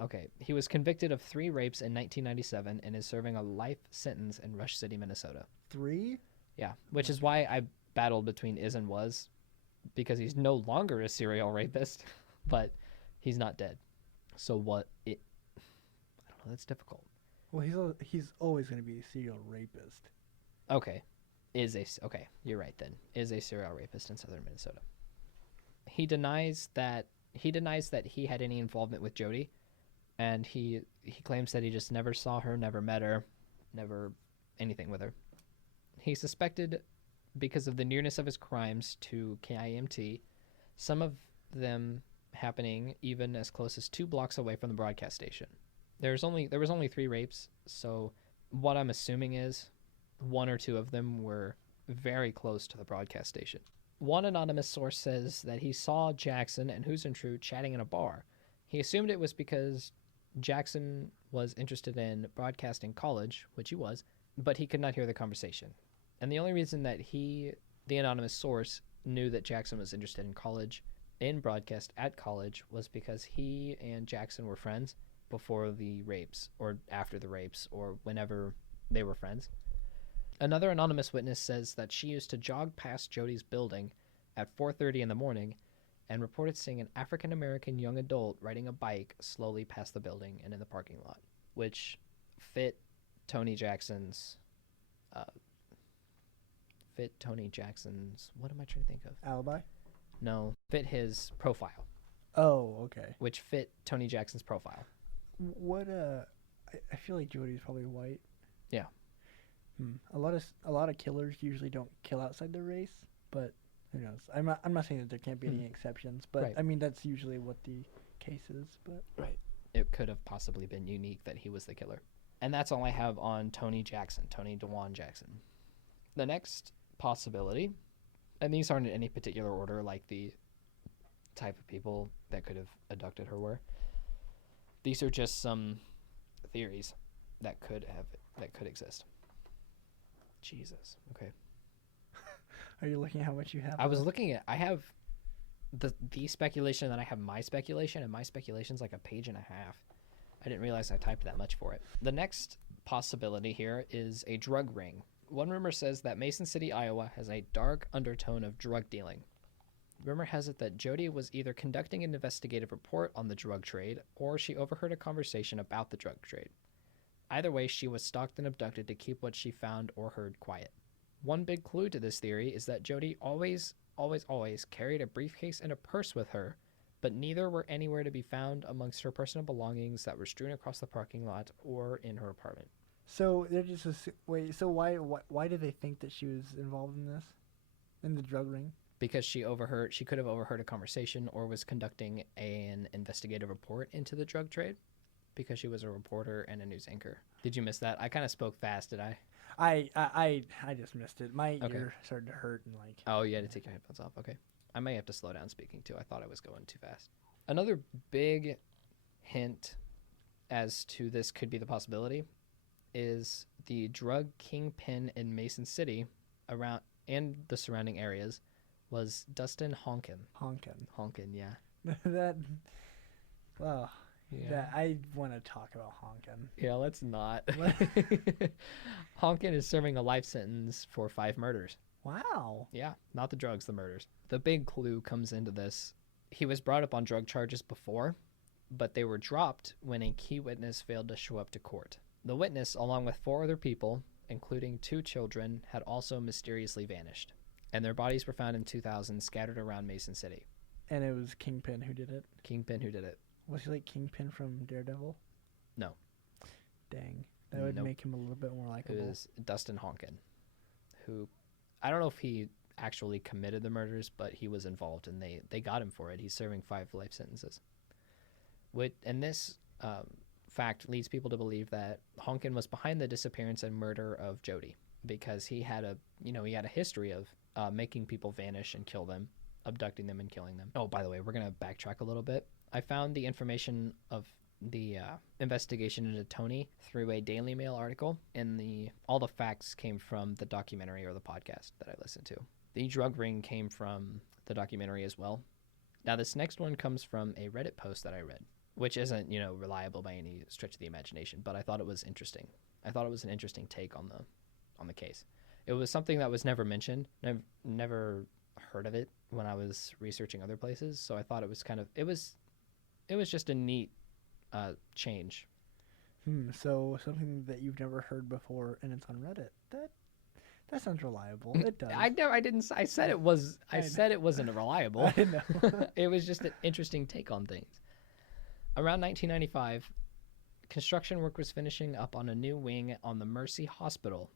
Okay. He was convicted of 3 rapes in 1997 and is serving a life sentence in Rush City, Minnesota. 3? Yeah, which is why I battled between is and was, because he's no longer a serial rapist, but he's not dead. So what it? I don't know. That's difficult. Well, he's always going to be a serial rapist. Okay, okay? You're right then. Is a serial rapist in southern Minnesota. He denies that he had any involvement with Jodi, and he claims that he just never saw her, never met her, never anything with her. He's suspected because of the nearness of his crimes to KIMT, some of them happening even as close as 2 blocks away from the broadcast station. There was only 3 rapes, so what I'm assuming is 1 or 2 of them were very close to the broadcast station. One anonymous source says that he saw Jackson and Huisentruit chatting in a bar. He assumed it was because Jackson was interested in broadcasting college, which he was, but he could not hear the conversation. And the only reason that the anonymous source, knew that Jackson was interested in broadcast at college was because he and Jackson were friends before the rapes or after the rapes or whenever they were friends. Another anonymous witness says that she used to jog past Jodi's building at 4:30 in the morning and reported seeing an African-American young adult riding a bike slowly past the building and in the parking lot, which fit Tony Jackson's, what am I trying to think of? Alibi? No, fit his profile. Oh, okay. Which fit Tony Jackson's profile. What, I feel like Jodi's probably white. Yeah. A lot of killers usually don't kill outside the race, but who knows? I'm not saying that there can't be any exceptions, but right. I mean that's usually what the case is. But right, it could have possibly been unique that he was the killer. And that's all I have on Tony DeJuan Jackson. The next possibility, and these aren't in any particular order, like the type of people that could have abducted her were. These are just some theories that could exist. Jesus. Okay. Are you looking at how much you have? I was looking at. I have the speculation, and then I have my speculation, and my speculation's like a page and a half. I didn't realize I typed that much for it. The next possibility here is a drug ring. One rumor says that Mason City, Iowa, has a dark undertone of drug dealing. Rumor has it that Jodi was either conducting an investigative report on the drug trade, or she overheard a conversation about the drug trade. Either way, she was stalked and abducted to keep what she found or heard quiet. One big clue to this theory is that Jodi always carried a briefcase and a purse with her, but neither were anywhere to be found amongst her personal belongings that were strewn across the parking lot or in her apartment. So they're just wait. So why do they think that she was involved in this, in the drug ring? Because she could have overheard a conversation or was conducting an investigative report into the drug trade. Because she was a reporter and a news anchor. Did you miss that? I kind of spoke fast, did I? I just missed it. My ear started to hurt and like. Oh, you had to take your headphones off. Okay. I may have to slow down speaking too. I thought I was going too fast. Another big hint as to this could be the possibility is the drug kingpin in Mason City around and the surrounding areas was Dustin Honkin. Honkin, yeah. That. Well. Yeah. I want to talk about Honkin. Yeah, let's not. Honkin is serving a life sentence for 5 murders. Wow. Yeah, not the drugs, the murders. The big clue comes into this. He was brought up on drug charges before, but they were dropped when a key witness failed to show up to court. The witness, along with 4 other people, including 2 children, had also mysteriously vanished, and their bodies were found in 2000 scattered around Mason City. And it was Kingpin who did it? Kingpin who did it. Was he like Kingpin from Daredevil? No. Dang. That would Nope. make him a little bit more It likable. was Dustin Honkin, who I don't know if he actually committed the murders, but he was involved, and they got him for it. He's serving 5 life sentences. And this fact leads people to believe that Honkin was behind the disappearance and murder of Jodi, because he had a history of making people vanish and kill them, abducting them and killing them. Oh, by the way, we're gonna backtrack a little bit. I found the information of the investigation into Tony through a Daily Mail article, and all the facts came from the documentary or the podcast that I listened to. The drug ring came from the documentary as well. Now, this next one comes from a Reddit post that I read, which isn't, reliable by any stretch of the imagination, but I thought it was interesting. I thought it was an interesting take on the case. It was something that was never mentioned. I've never heard of it when I was researching other places, so I thought it was it was just a neat change. So something that you've never heard before, and it's on Reddit. That sounds reliable. It does. I said it wasn't reliable. I know. It was just an interesting take on things. Around 1995, construction work was finishing up on a new wing on the Mercy Hospital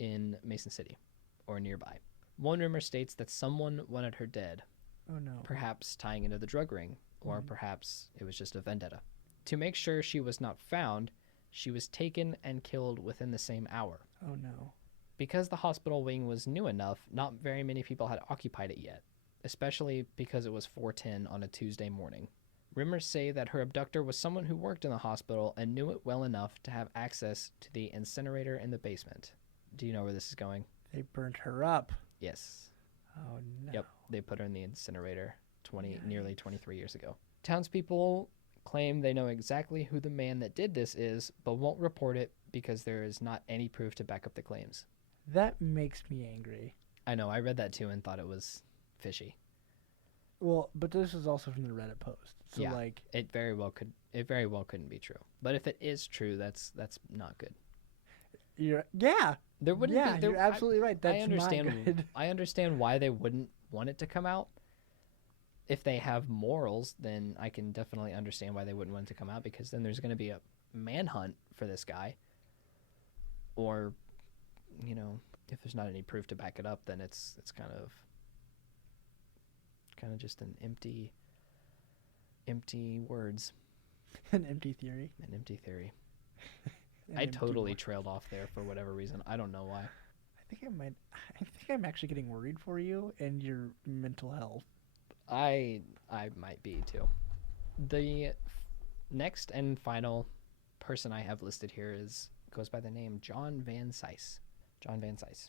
in Mason City, or nearby. One rumor states that someone wanted her dead, Oh no. perhaps tying into the drug ring, or perhaps it was just a vendetta. To make sure she was not found, she was taken and killed within the same hour. Oh no. Because the hospital wing was new enough, not very many people had occupied it yet, especially because it was 4:10 on a Tuesday morning. Rumors say that her abductor was someone who worked in the hospital and knew it well enough to have access to the incinerator in the basement. Do you know where this is going? They burnt her up. Yes. Oh no. Yep, they put her in the incinerator nearly 23 years ago. Townspeople claim they know exactly who the man that did this is, but won't report it because there is not any proof to back up the claims. That makes me angry. I know, I read that too and thought it was fishy. Well, but this is also from the Reddit post. So Yeah. It very well couldn't be true. But if it is true, that's not good. There wouldn't be, you're absolutely right. That's not good. I understand why they wouldn't want it to come out. If they have morals, then I can definitely understand why they wouldn't want it to come out, because then there's going to be a manhunt for this guy. Or, if there's not any proof to back it up, then it's kind of just an empty words. An empty theory. An empty theory. An I empty totally word. trailed off there for whatever reason. I don't know why. I think I'm actually getting worried for you and your mental health. I might be too. The next and final person I have listed here goes by the name John Van Cise. John Van Cise.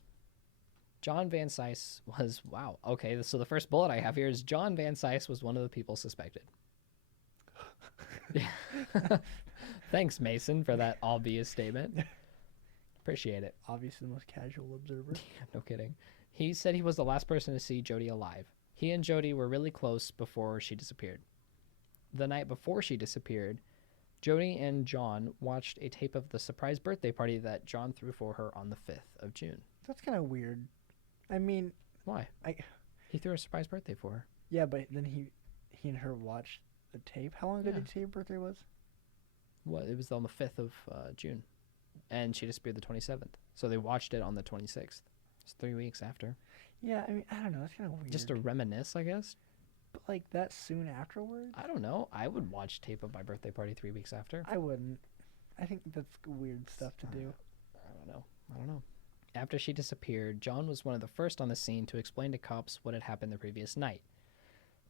John Van Cise was, wow. Okay, so the first bullet I have here is John Van Cise was one of the people suspected. Thanks, Mason, for that obvious statement. Appreciate it. Obviously the most casual observer. No kidding. He said he was the last person to see Jodi alive. He and Jodi were really close before she disappeared. The night before she disappeared, Jodi and John watched a tape of the surprise birthday party that John threw for her on the 5th of June. That's kind of weird. I mean, Why? He threw a surprise birthday for her. yeah, but then he and her watched the tape. How long ago did you say your birthday was? What? It was on the 5th of June, and she disappeared the 27th. So they watched it on the 26th. It's 3 weeks after. Yeah, I mean, I don't know. That's kind of weird. Just to reminisce, I guess. But like that soon afterwards? I don't know. I would watch tape of my birthday party 3 weeks after. I wouldn't. I think that's weird stuff to do. I don't know. After she disappeared, John was one of the first on the scene to explain to cops what had happened the previous night.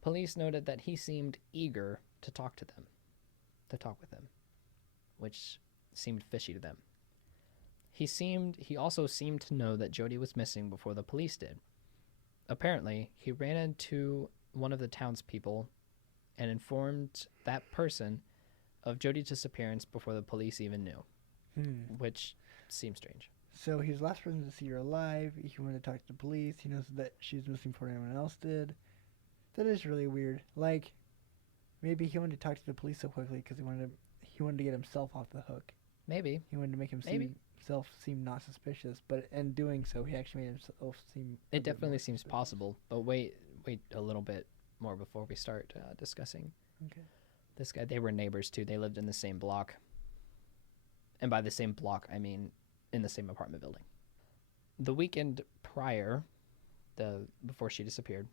Police noted that he seemed eager to talk with them, which seemed fishy to them. He also seemed to know that Jodi was missing before the police did. Apparently, he ran into one of the townspeople and informed that person of Jodi's disappearance before the police even knew, which seems strange. So he's the last person to see her alive. He wanted to talk to the police. He knows that she's missing before anyone else did. That is really weird. Like, maybe he wanted to talk to the police so quickly because he wanted to get himself off the hook. Maybe. He wanted to make himself seem not suspicious, but in doing so, he actually made himself seem. It definitely seems possible, but wait a little bit more before we start discussing. Okay. This guy, they were neighbors too. They lived in the same block. And by the same block, I mean in the same apartment building. The weekend prior, before she disappeared,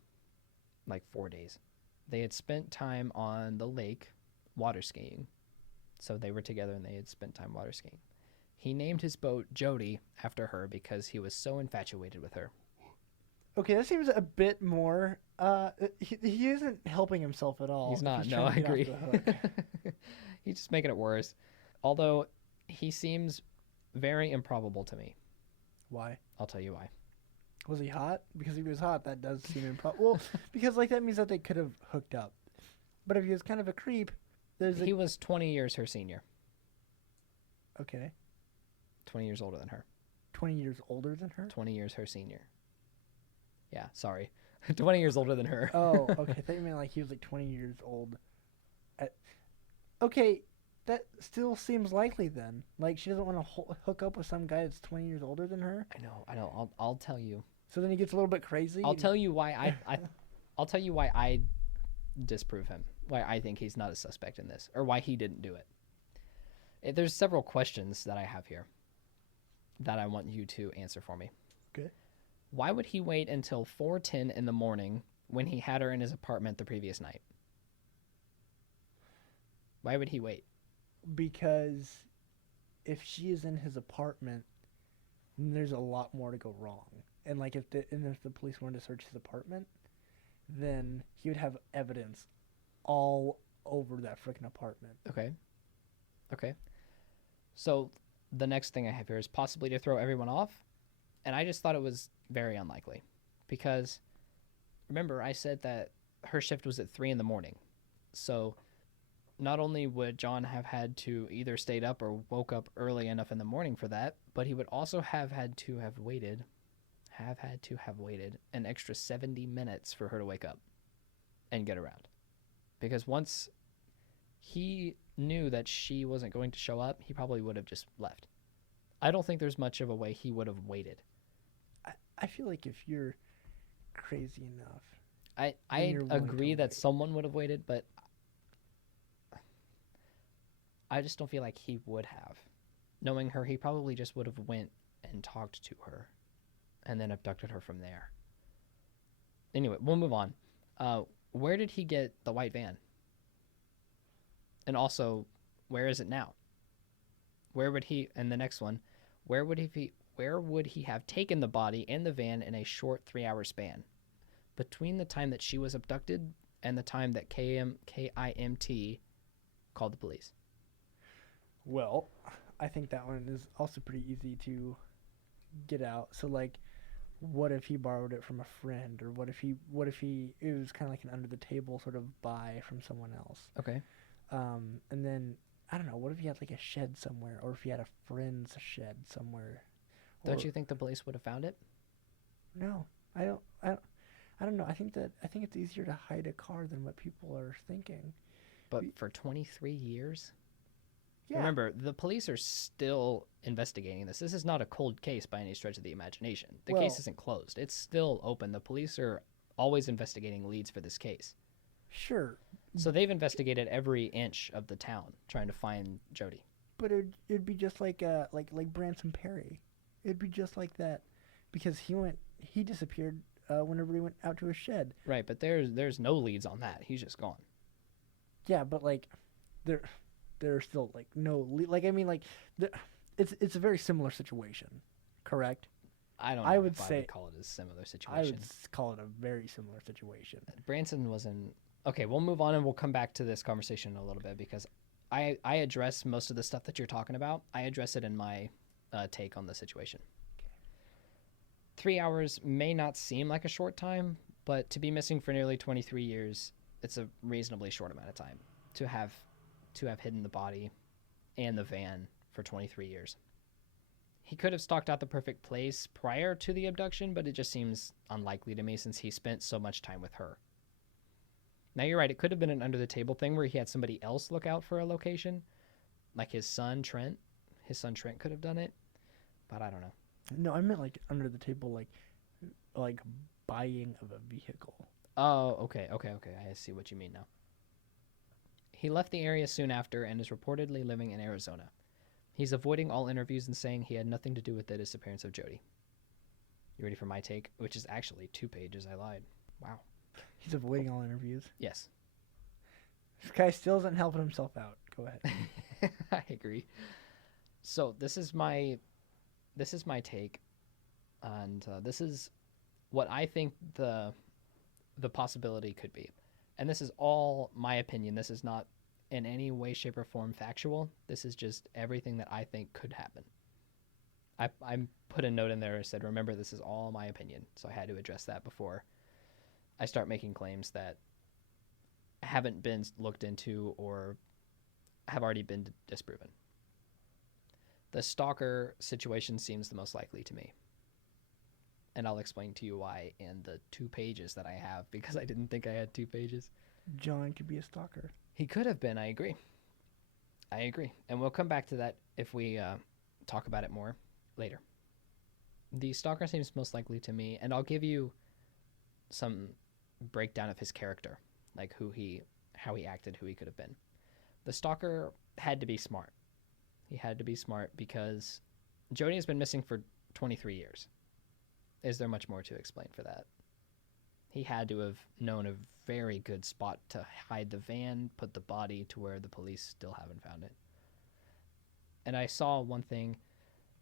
like 4 days, they had spent time on the lake water skiing. So they were together and they had spent time water skiing. He named his boat Jodi after her because he was so infatuated with her. Okay, that seems a bit more. He isn't helping himself at all. He's not. No, I agree. He's just making it worse. Although he seems very improbable to me. Why? I'll tell you why. Was he hot? Because if he was hot, that does seem improbable. Well, because like that means that they could have hooked up. But if he was kind of a creep, he was 20 years her senior. Okay. 20 years older than her. 20 years older than her? 20 years her senior. Yeah, sorry. 20 years older than her. Oh, okay. I thought you meant like he was like 20 years old. Okay, that still seems likely then. Like she doesn't want to hook up with some guy that's 20 years older than her. I know. I'll tell you. So then he gets a little bit crazy. I'll tell you why I'll tell you why I disprove him. Why I think he's not a suspect in this, or why he didn't do it. There's several questions that I have here that I want you to answer for me. Okay. Why would he wait until 4:10 in the morning when he had her in his apartment the previous night? Why would he wait? Because if she is in his apartment, then there's a lot more to go wrong. And like if the police wanted to search his apartment, then he would have evidence all over that freaking apartment. Okay. So the next thing I have here is possibly to throw everyone off. And I just thought it was very unlikely. Because remember, I said that her shift was at 3 in the morning. So not only would John have had to either stayed up or woke up early enough in the morning for that, but he would also have had to have waited an extra 70 minutes for her to wake up and get around. Because once he knew that she wasn't going to show up, he probably would have just left. I don't think there's much of a way he would have waited. I feel like if you're crazy enough, I agree that someone would have waited, but I just don't feel like he would have. Knowing her, he probably just would have went and talked to her and then abducted her from there. Anyway, we'll move on. Where did he get the white van? And also, where is it now? Where would he, and the next one, where would he have taken the body and the van in a short 3-hour span? Between the time that she was abducted and the time that KIMT called the police. Well, I think that one is also pretty easy to get out. So like, what if he borrowed it from a friend, or what if he it was kind of like an under the table sort of buy from someone else. Okay. And then I don't know, what if he had like a shed somewhere, or if he had a friend's shed somewhere? Don't you think the police would have found it? No, I don't know. I think it's easier to hide a car than what people are thinking. But for 23 years? Yeah. Remember, the police are still investigating this. This is not a cold case by any stretch of the imagination. The case isn't closed. It's still open. The police are always investigating leads for this case. Sure. So they've investigated every inch of the town trying to find Jodi. But it'd be just like Branson Perry. It'd be just like that, because he disappeared whenever he went out to his shed. Right, but there's no leads on that. He's just gone. Yeah, but like there's still like no like, I mean, like it's a very similar situation, correct? I don't know. I would call it a similar situation. I would call it a very similar situation. Branson wasn't. Okay, we'll move on and we'll come back to this conversation in a little bit, because I address most of the stuff that you're talking about. I address it in my take on the situation. Okay. 3 hours may not seem like a short time, but to be missing for nearly 23 years, it's a reasonably short amount of time to have hidden the body and the van for 23 years. He could have stalked out the perfect place prior to the abduction, but it just seems unlikely to me since he spent so much time with her. Now, you're right. It could have been an under-the-table thing where he had somebody else look out for a location, like his son, Trent. His son, Trent, could have done it, but I don't know. No, I meant like under the table, like buying of a vehicle. Oh, okay. I see what you mean now. He left the area soon after and is reportedly living in Arizona. He's avoiding all interviews and saying he had nothing to do with the disappearance of Jodi. You ready for my take? Which is actually 2 pages. I lied. Wow. He's avoiding all interviews. Yes. This guy still isn't helping himself out. Go ahead. I agree. So this is my take, and this is what I think the possibility could be. And this is all my opinion. This is not in any way, shape, or form factual. This is just everything that I think could happen. I put a note in there that said, remember, this is all my opinion. So I had to address that before I start making claims that haven't been looked into or have already been disproven. The stalker situation seems the most likely to me. And I'll explain to you why in the 2 pages that I have, because I didn't think I had 2 pages. John could be a stalker. He could have been, I agree. And we'll come back to that if we talk about it more later. The stalker seems most likely to me, and I'll give you some breakdown of his character, like how he acted, who he could have been. The stalker had to be smart. He had to be smart because Jodi has been missing for 23 years. Is there much more to explain for that? He had to have known a very good spot to hide the van, put the body to where the police still haven't found it. And I saw one thing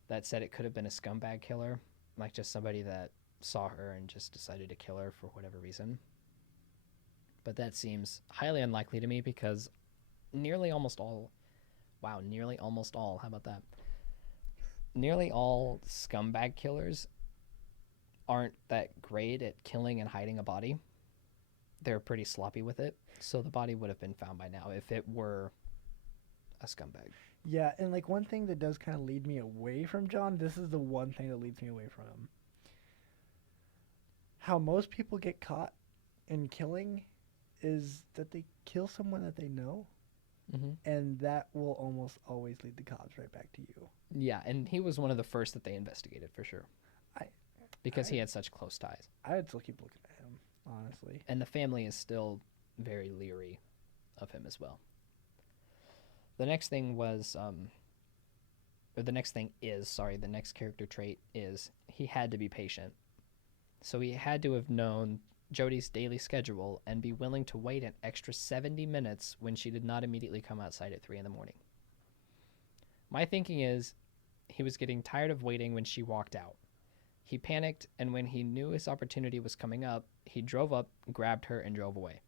that said it could have been a scumbag killer, like just somebody that saw her and just decided to kill her for whatever reason. But that seems highly unlikely to me because nearly almost all, how about that? Nearly all scumbag killers aren't that great at killing and hiding a body. They're pretty sloppy with it. So the body would have been found by now if it were a scumbag. Yeah, and like one thing that does kind of lead me away from John, this is the one thing that leads me away from him. How most people get caught in killing is that they kill someone that they know. Mm-hmm. And that will almost always lead the cops right back to you. Yeah, and he was one of the first that they investigated for sure. Because he had such close ties. I would still keep looking at him, honestly. And the family is still very leery of him as well. The next thing the next character trait is he had to be patient. So he had to have known Jodi's daily schedule and be willing to wait an extra 70 minutes when she did not immediately come outside at 3 a.m. My thinking is he was getting tired of waiting when she walked out. He panicked, and when he knew his opportunity was coming up, he drove up, grabbed her, and drove away.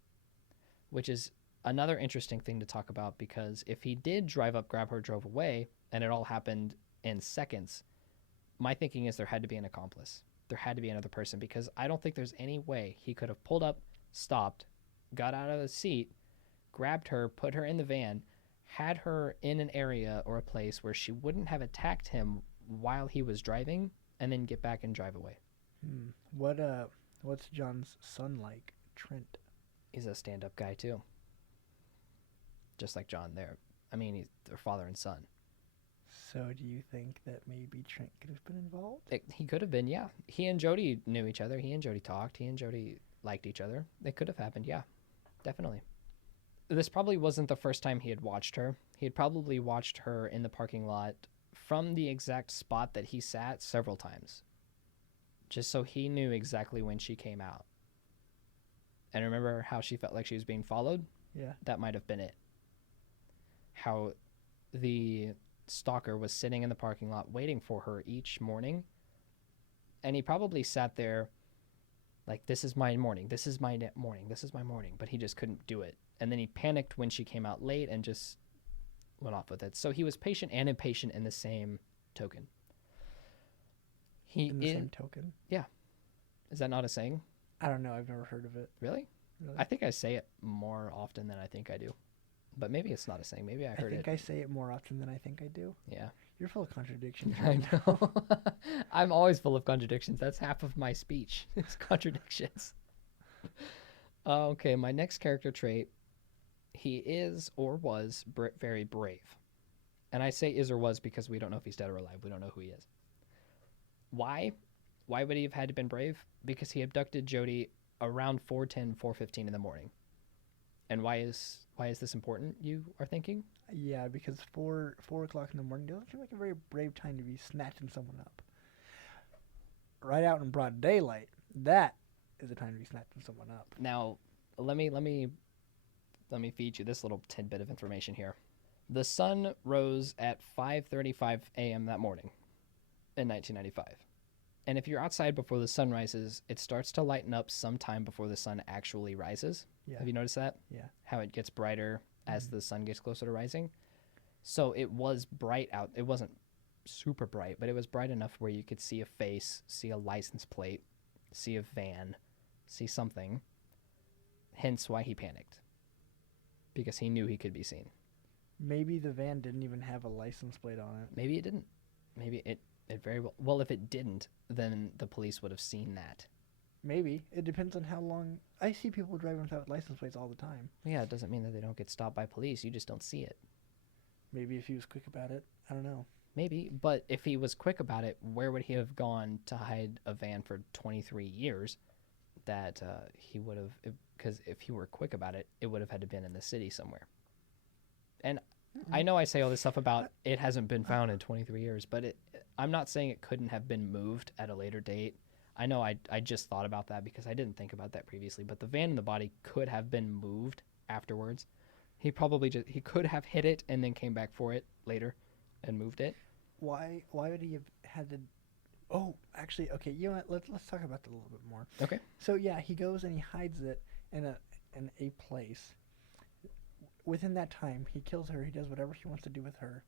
Which is another interesting thing to talk about, because if he did drive up, grab her, drove away, and it all happened in seconds, my thinking is there had to be an accomplice. There had to be another person, because I don't think there's any way he could have pulled up, stopped, got out of the seat, grabbed her, put her in the van, had her in an area or a place where she wouldn't have attacked him while he was driving, and then get back and drive away. What's John's son like, Trent? He's a stand-up guy too. Just like John there. I mean, he's their father and son. So do you think that maybe Trent could have been involved? He could have been, yeah. He and Jodi knew each other. He and Jodi talked. He and Jodi liked each other. It could have happened, yeah. Definitely. This probably wasn't the first time he had watched her. He had probably watched her in the parking lot from the exact spot that he sat several times, just so he knew exactly when she came out. And remember how she felt like she was being followed? Yeah. That might have been it. How the stalker was sitting in the parking lot waiting for her each morning, and he probably sat there like, this is my morning, this is my morning, this is my morning, but he just couldn't do it. And then he panicked when she came out late and just went off with it. So he was patient and impatient in the same token. Same token? Yeah. Is that not a saying? I don't know. I've never heard of it. Really? I think I say it more often than I think I do. But maybe it's not a saying. Maybe I heard it. I think I say it more often than I think I do. Yeah. You're full of contradictions. I know. I'm always full of contradictions. That's half of my speech. It's contradictions. Okay, my next character trait. He is or was very brave. And I say is or was because we don't know if he's dead or alive. We don't know who he is. Why? Why would he have had to been brave? Because he abducted Jodi around 4:10, 4:15 in the morning. And why is Why is this important, you are thinking? Yeah, because 4 o'clock in the morning doesn't seem like a very brave time to be snatching someone up. Right out in broad daylight, that is the time to be snatching someone up. Now, let me feed you this little tidbit of information here. The sun rose at 5:35 a.m. that morning in 1995. And if you're outside before the sun rises, it starts to lighten up sometime before the sun actually rises. Yeah. Have you noticed that? Yeah. How it gets brighter as the sun gets closer to rising. So it was bright out. It wasn't super bright, but it was bright enough where you could see a face, see a license plate, see a van, see something. Hence why he panicked. Because he knew he could be seen. Maybe the van didn't even have a license plate on it. Maybe it didn't. Maybe it very well. Well, if it didn't, then the police would have seen that. Maybe. It depends on how long. I see people driving without license plates all the time. Yeah, it doesn't mean that they don't get stopped by police. You just don't see it. Maybe if he was quick about it. I don't know. Maybe. But if he was quick about it, where would he have gone to hide a van for 23 years? That he would have. Because if he were quick about it, it would have had to been in the city somewhere. And I know I say all this stuff about it hasn't been found in 23 years, but I'm not saying it couldn't have been moved at a later date. I know I just thought about that because I didn't think about that previously, but the van and the body could have been moved afterwards. He could have hit it and then came back for it later and moved it. Why would he have had to... Oh, actually, okay, you know what? Let's talk about that a little bit more. Okay. So, yeah, he goes and he hides it in a place. Within that time, he kills her. He does whatever he wants to do with her.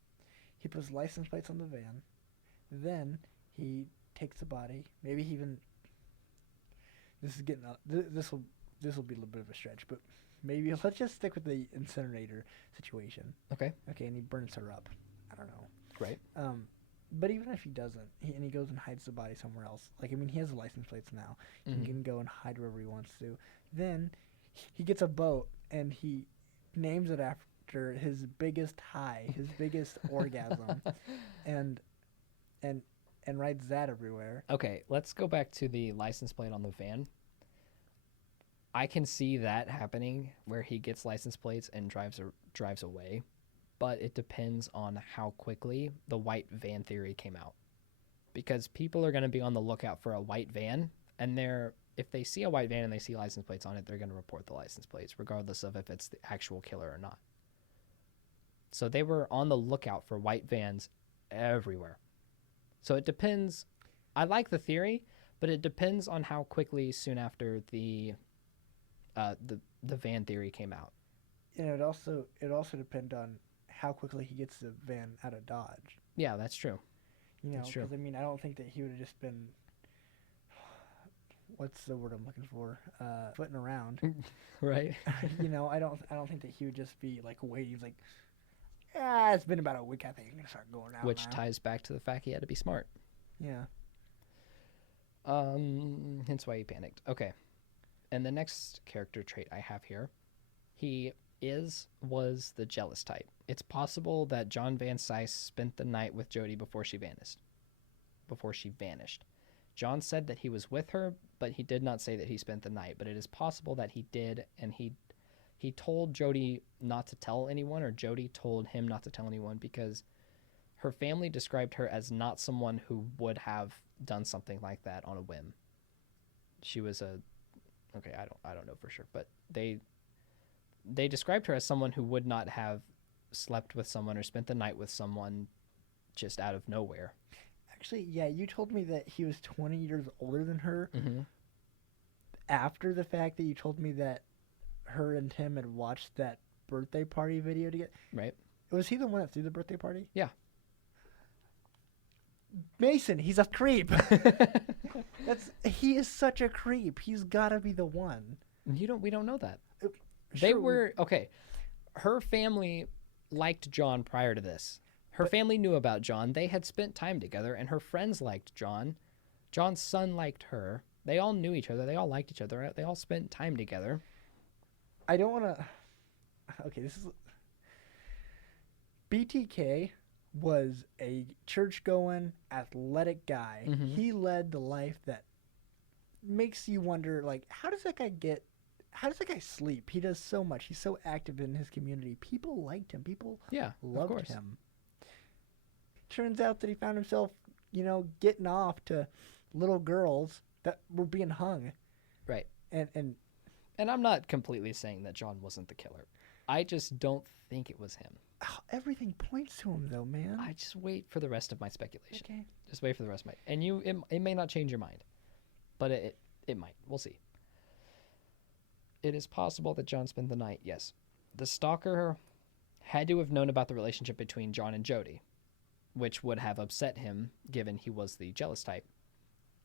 He puts license plates on the van. Then he takes the body. Maybe he even... This is getting... This will be a little bit of a stretch, but maybe let's just stick with the incinerator situation. Okay. Okay, and he burns her up. I don't know. Right. But even if he doesn't, and he goes and hides the body somewhere else, like, I mean, he has the license plates now. He can go and hide wherever he wants to. Then he gets a boat, and he names it after his biggest high, his biggest orgasm, and rides that everywhere. Okay, let's go back to the license plate on the van. I can see that happening where he gets license plates and drives away, but it depends on how quickly the white van theory came out. Because people are going to be on the lookout for a white van, and if they see a white van and they see license plates on it, they're going to report the license plates, regardless of if it's the actual killer or not. So they were on the lookout for white vans everywhere. So it depends. I like the theory, but it depends on how quickly soon after the van theory came out. And it also depends on how quickly he gets the van out of Dodge. Yeah, that's true. You know, that's true. because I mean, I don't think that he would have just been... What's the word I'm looking for? Footing around. Right. You know, I don't think that he would just be like waiting. He's like, yeah, it's been about a week. I think I'm gonna start going out. Which now. ties back to the fact he had to be smart. Yeah. Hence why he panicked. Okay. And the next character trait I have here, he was the jealous type. It's possible that John Van Cise spent the night with Jodi before she vanished. John said that he was with her, but he did not say that he spent the night. But it is possible that he did, and he told Jodi not to tell anyone, or Jodi told him not to tell anyone, because her family described her as not someone who would have done something like that on a whim. She was okay, I don't know for sure, but they described her as someone who would not have slept with someone or spent the night with someone just out of nowhere. Actually, yeah, you told me that he was 20 years older than her. Mm-hmm. After the fact that you told me that her and Tim had watched that birthday party video together. Right. Was he the one that threw the birthday party? Yeah. Mason, he's a creep. He is such a creep. He's got to be the one. We don't know that. Sure, They were okay. Her family liked John prior to this. Her family knew about John. They had spent time together, and her friends liked John. John's son liked her. They all knew each other. They all liked each other. They all spent time together. I don't want to... Okay, this is... BTK was a church-going, athletic guy. Mm-hmm. He led the life that makes you wonder, like, how does that guy get how does that guy sleep? He does so much. He's so active in his community. People liked him. People Yeah, of loved course. him. Turns out that he found himself, getting off to little girls that were being hung. Right. And And I'm not completely saying that John wasn't the killer. I just don't think it was him. everything points to him, though, man. I just wait for the rest of my speculation. Okay. Just wait for the rest of my. And it may not change your mind, but it might. We'll see. It is possible that John spent the night. Yes, the stalker had to have known about the relationship between John and Jodi, which would have upset him, given he was the jealous type.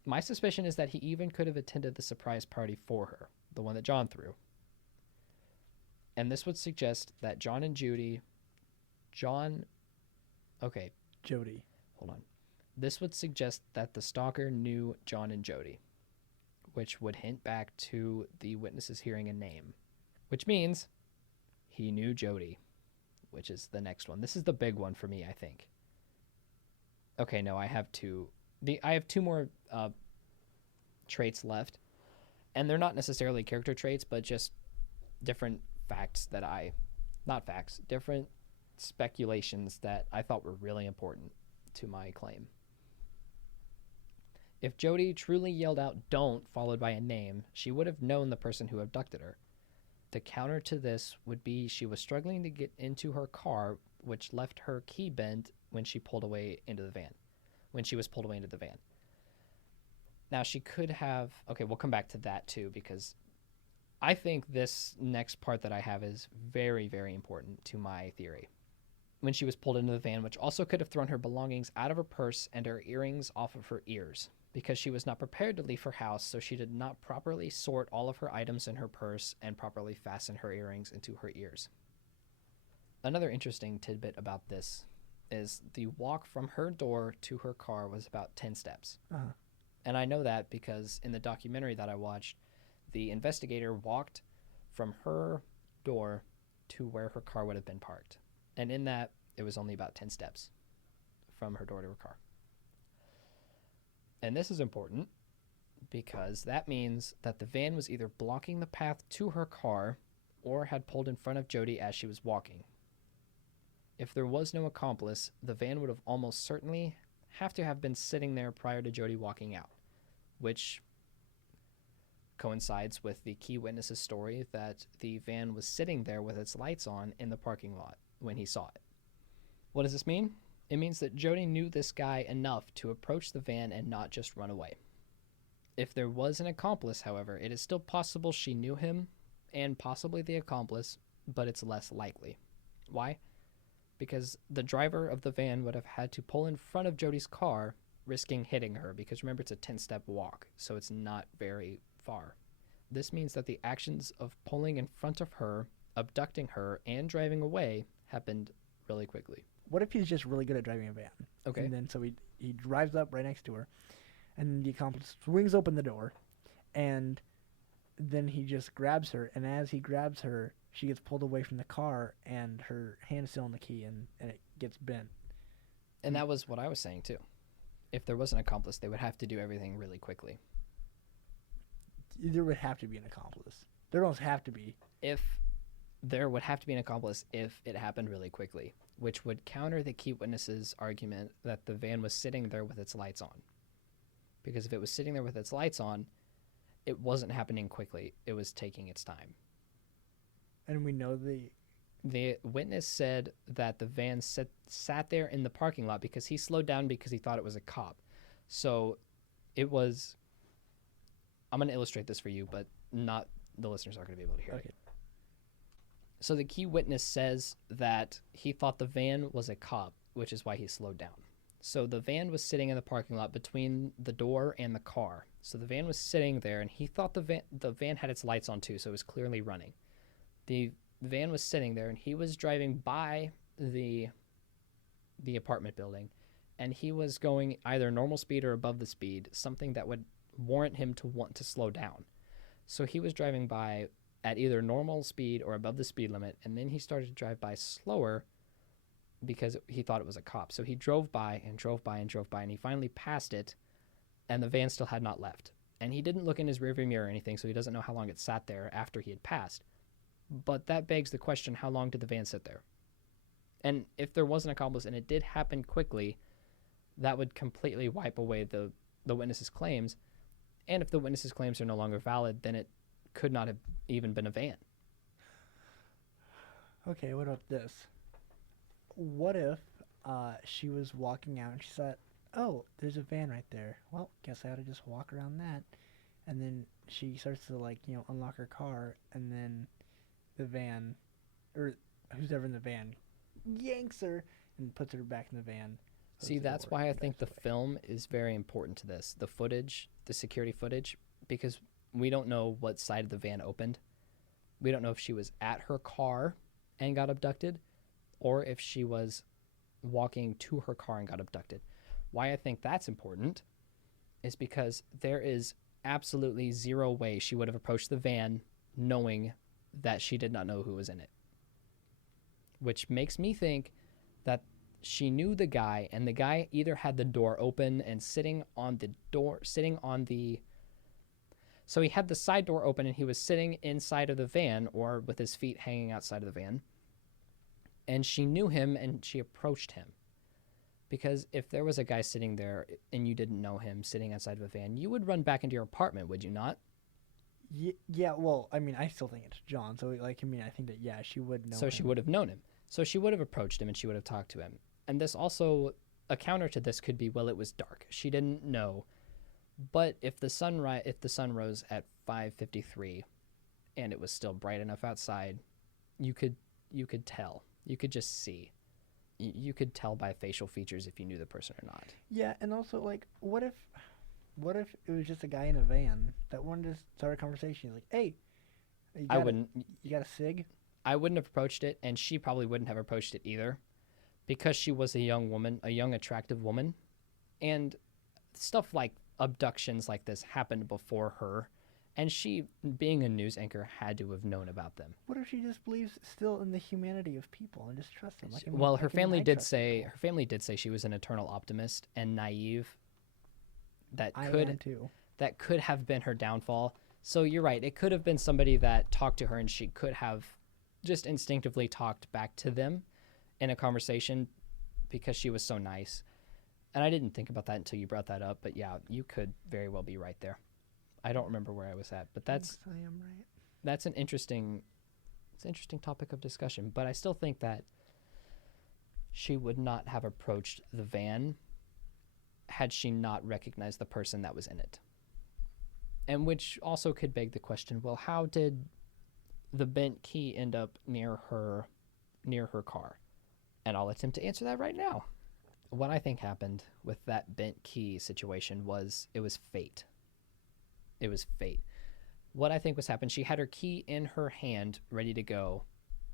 My suspicion is that he even could have attended the surprise party for her, the one that John threw. And this would suggest that John and Jodi. Okay, Jodi. hold on. This would suggest that the stalker knew John and Jodi, which would hint back to the witnesses hearing a name, which means he knew Jodi, which is the next one. This is the big one for me, I think. Okay, no, I have two. I have two more traits left, and they're not necessarily character traits, but just different facts that different speculations that I thought were really important to my claim. If Jodi truly yelled out "don't" followed by a name, she would have known the person who abducted her. The counter to this would be she was struggling to get into her car, which left her key bent when she pulled away into the van. When she was pulled away into the van. Now she could have. Okay, we'll come back to that too, because I think this next part that I have is very, very important to my theory. When she was pulled into the van, which also could have thrown her belongings out of her purse and her earrings off of her ears, because she was not prepared to leave her house, so she did not properly sort all of her items in her purse and properly fasten her earrings into her ears. Another interesting tidbit about this is the walk from her door to her car was about 10 steps. Uh-huh. And I know that because in the documentary that I watched, the investigator walked from her door to where her car would have been parked. And in that, it was only about 10 steps from her door to her car. And this is important because that means that the van was either blocking the path to her car or had pulled in front of Jodi as she was walking. If there was no accomplice, the van would have almost certainly have to have been sitting there prior to Jodi walking out, which coincides with the key witness's story that the van was sitting there with its lights on in the parking lot when he saw it. What does this mean? It means that Jodi knew this guy enough to approach the van and not just run away. If there was an accomplice, however, it is still possible she knew him and possibly the accomplice, but it's less likely. Why? Because the driver of the van would have had to pull in front of Jodi's car, risking hitting her, because remember, it's a 10-step walk, so it's not very far. This means that the actions of pulling in front of her, abducting her, and driving away happened really quickly. What if he's just really good at driving a van? Okay. And then so he drives up right next to her, and the accomplice swings open the door, and then he just grabs her, and as he grabs her, she gets pulled away from the car, and her hand is still on the key, and it gets bent. And that was what I was saying, too. If there was an accomplice, they would have to do everything really quickly. There would have to be an accomplice. There almost have to be. There would have to be an accomplice if it happened really quickly, which would counter the key witness's argument that the van was sitting there with its lights on. Because if it was sitting there with its lights on, it wasn't happening quickly. It was taking its time. And we know The witness said that the van sat there in the parking lot because he slowed down because he thought it was a cop. So it was... I'm going to illustrate this for you, but not the listeners aren't going to be able to hear it. So the key witness says that he thought the van was a cop, which is why he slowed down. So the van was sitting in the parking lot between the door and the car. So the van was sitting there, and he thought the van had its lights on too, so it was clearly running. The van was sitting there, and he was driving by the apartment building, and he was going either normal speed or above the speed, something that would warrant him to want to slow down. So he was driving by at either normal speed or above the speed limit, and then he started to drive by slower because he thought it was a cop. So he drove by and drove by and drove by, and he finally passed it, and the van still had not left. And he didn't look in his rearview mirror or anything, so he doesn't know how long it sat there after he had passed. But that begs the question, how long did the van sit there? And if there was an accomplice and it did happen quickly, that would completely wipe away the witness's claims. And if the witness's claims are no longer valid, then it could not have even been a van. Okay, what about this? What if she was walking out and she thought, oh, there's a van right there. Well, guess I ought to just walk around that. And then she starts to, like, unlock her car, and then the van, or who's ever in the van, yanks her and puts her back in the van. See, that's why I think the film is very important to this. The footage, the security footage, because we don't know what side of the van opened. We don't know if she was at her car and got abducted, or if she was walking to her car and got abducted. Why I think that's important is because there is absolutely zero way she would have approached the van knowing that she did not know who was in it. Which makes me think that she knew the guy, and the guy either had the door open and sitting on the... So he had the side door open and he was sitting inside of the van, or with his feet hanging outside of the van. And she knew him and she approached him. Because if there was a guy sitting there and you didn't know him sitting outside of a van, you would run back into your apartment, would you not? Yeah, well, I mean, I still think it's John. So, I think that, yeah, she would know him. So she would have known him. So she would have approached him and she would have talked to him. And this also, a counter to this could be, well, it was dark. She didn't know. But if the sun rose at 5:53 and it was still bright enough outside, you could tell. You could just see. You could tell by facial features if you knew the person or not. Yeah, and also, like, what if it was just a guy in a van that wanted to start a conversation? Like, hey, you got a cig? I wouldn't have approached it, and she probably wouldn't have approached it either, because she was a young woman, a young, attractive woman, and stuff like abductions like this happened before her, and she, being a news anchor, had to have known about them. What if she just believes still in the humanity of people and just trusts them? Her family did say she was an eternal optimist and naive. That could have been her downfall. So you're right. It could have been somebody that talked to her, and she could have just instinctively talked back to them in a conversation because she was so nice. And I didn't think about that until you brought that up. But yeah, you could very well be right there. I don't remember where I was at, but I am right. That's an interesting topic of discussion. But I still think that she would not have approached the van had she not recognized the person that was in it. And which also could beg the question, well, how did the bent key end up near her car? And I'll attempt to answer that right now. What I think happened with that bent key situation was it was fate. It was fate. What I think was happened, she had her key in her hand, ready to go.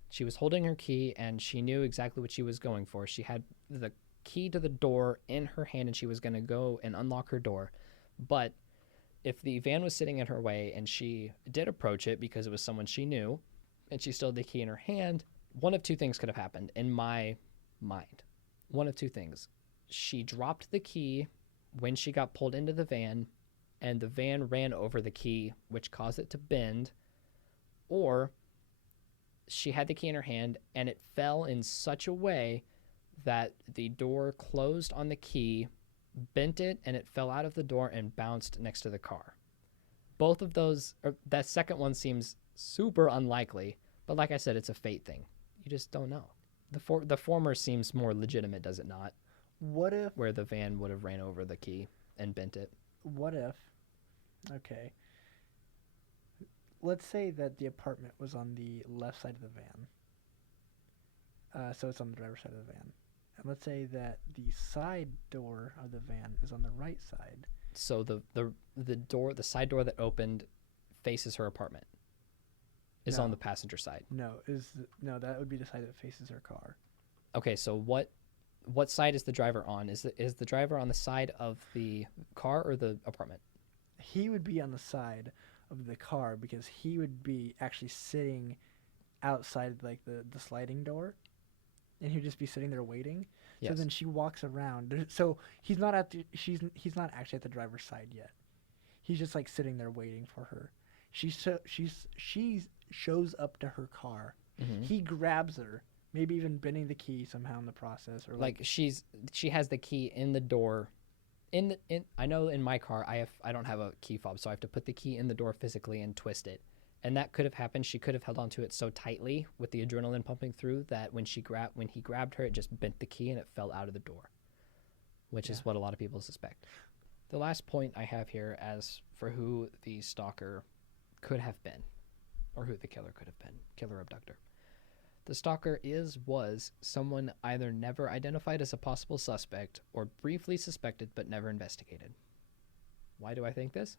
She was holding her key, and she knew exactly what she was going for. She had the key to the door in her hand, and she was going to go and unlock her door. But if the van was sitting in her way, and she did approach it because it was someone she knew, and she still had the key in her hand, one of two things could have happened in my mind. One of two things. She dropped the key when she got pulled into the van, and the van ran over the key, which caused it to bend, or she had the key in her hand and it fell in such a way that the door closed on the key, bent it, and it fell out of the door and bounced next to the car. Both of those, that second one seems super unlikely, but like I said, it's a fate thing. You just don't know. The former seems more legitimate, does it not? What if... Where the van would have ran over the key and bent it. What if... Okay. Let's say that the apartment was on the left side of the van. So it's on the driver's side of the van. And let's say that the side door of the van is on the right side. So the side door that opened faces her apartment. Is on the passenger side. No, that would be the side that faces her car. Okay, so what side is the driver on? Is the driver on the side of the car or the apartment? He would be on the side of the car because he would be actually sitting outside like the sliding door, and he'd just be sitting there waiting. Yes. So then she walks around. So he's not actually at the driver's side yet. He's just like sitting there waiting for her. She shows up to her car. Mm-hmm. He grabs her, maybe even bending the key somehow in the process, or Like she has the key in the door. I know in my car I don't have a key fob, so I have to put the key in the door physically and twist it. And that could have happened. She could have held onto it so tightly with the adrenaline pumping through that when he grabbed her, it just bent the key and it fell out of the door, which is what a lot of people suspect. The last point I have here as for who the stalker could have been, or who the killer could have been, killer abductor. The stalker was someone either never identified as a possible suspect or briefly suspected but never investigated. Why do I think this?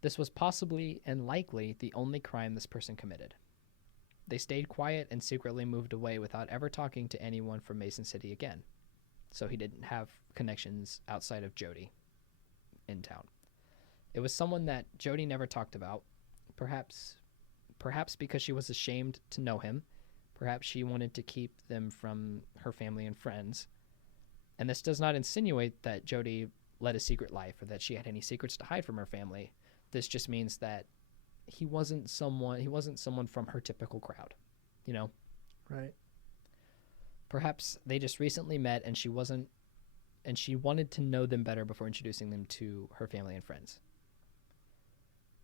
This was possibly and likely the only crime this person committed. They stayed quiet and secretly moved away without ever talking to anyone from Mason City again. So he didn't have connections outside of Jodi in town. It was someone that Jodi never talked about, perhaps because she was ashamed to know him. Perhaps she wanted to keep them from her family and friends. And this does not insinuate that Jodi led a secret life or that she had any secrets to hide from her family. This just means that he wasn't someone from her typical crowd, you know? Right. Perhaps they just recently met and she wanted to know them better before introducing them to her family and friends.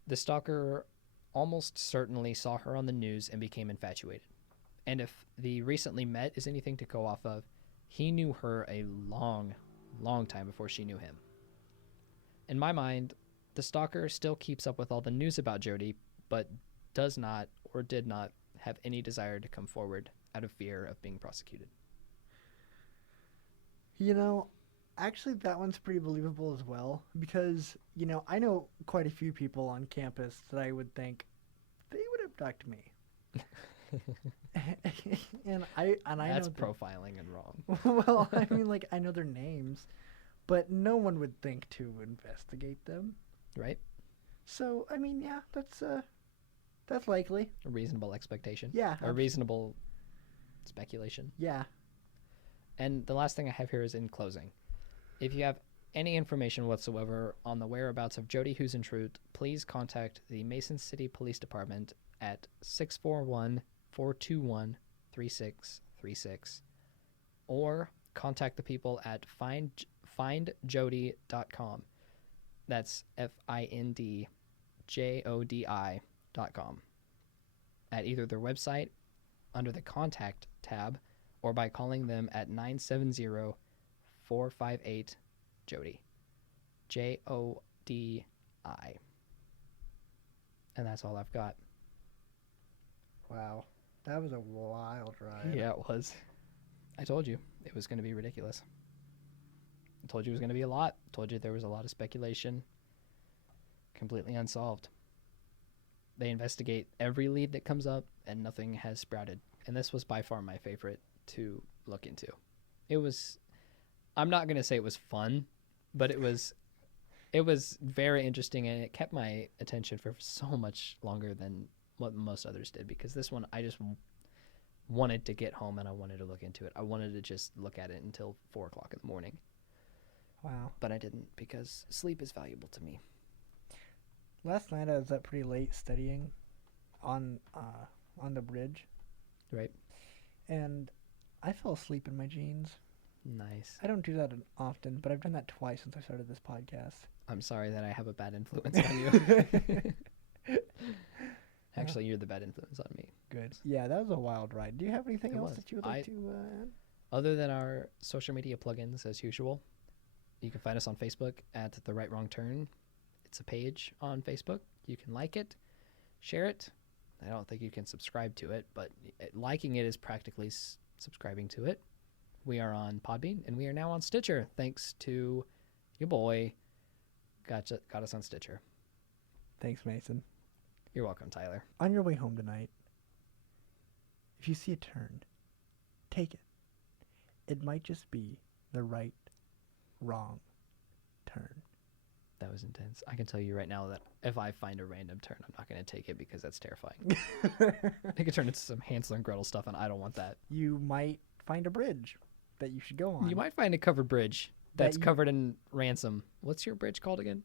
The stalker almost certainly saw her on the news and became infatuated. And if the recently met is anything to go off of, he knew her a long, long time before she knew him. In my mind, the stalker still keeps up with all the news about Jodi, but does not or did not have any desire to come forward out of fear of being prosecuted. You know, actually that one's pretty believable as well, because, you know, I know quite a few people on campus that I would think they would abduct me. and I That's know profiling and wrong. Well, I mean, like, I know their names, but no one would think to investigate them. Right? So, I mean, yeah, that's likely. A reasonable expectation. Yeah. A reasonable speculation. Yeah. And the last thing I have here is in closing. If you have any information whatsoever on the whereabouts of Jodi Huisentruit, please contact the Mason City Police Department at 641-421-3636 or contact the people at findjodi.com. That's FINDJODI.com. At either their website, under the contact tab, or by calling them at 970-458-JODI. JODI. And that's all I've got. Wow. That was a wild ride. Yeah, it was. I told you it was going to be ridiculous. I told you it was going to be a lot. I told you there was a lot of speculation. Completely unsolved. They investigate every lead that comes up and nothing has sprouted. And this was by far my favorite to look into. I'm not going to say it was fun, but it was very interesting, and it kept my attention for so much longer than what most others did, because this one I just wanted to get home and I wanted to look into it. I wanted to just look at it until 4 o'clock in the morning. Wow. But I didn't, because sleep is valuable to me. Last night I was up pretty late studying on the bridge. Right. And I fell asleep in my jeans. Nice. I don't do that often, but I've done that twice since I started this podcast. I'm sorry that I have a bad influence on you. Actually, you're the bad influence on me. Good. Yeah, that was a wild ride. Do you have anything else that you would like to add? Other than our social media plugins, as usual, you can find us on Facebook at The Right Wrong Turn. It's a page on Facebook. You can like it, share it. I don't think you can subscribe to it, but liking it is practically subscribing to it. We are on Podbean, and we are now on Stitcher, thanks to your boy. Got us on Stitcher. Thanks, Mason. You're welcome, Tyler. On your way home tonight, if you see a turn, take it. It might just be the right, wrong turn. That was intense. I can tell you right now that if I find a random turn, I'm not going to take it because that's terrifying. It could turn into some Hansel and Gretel stuff, and I don't want that. You might find a bridge that you should go on. You might find a covered bridge that's covered in ransom. What's your bridge called again?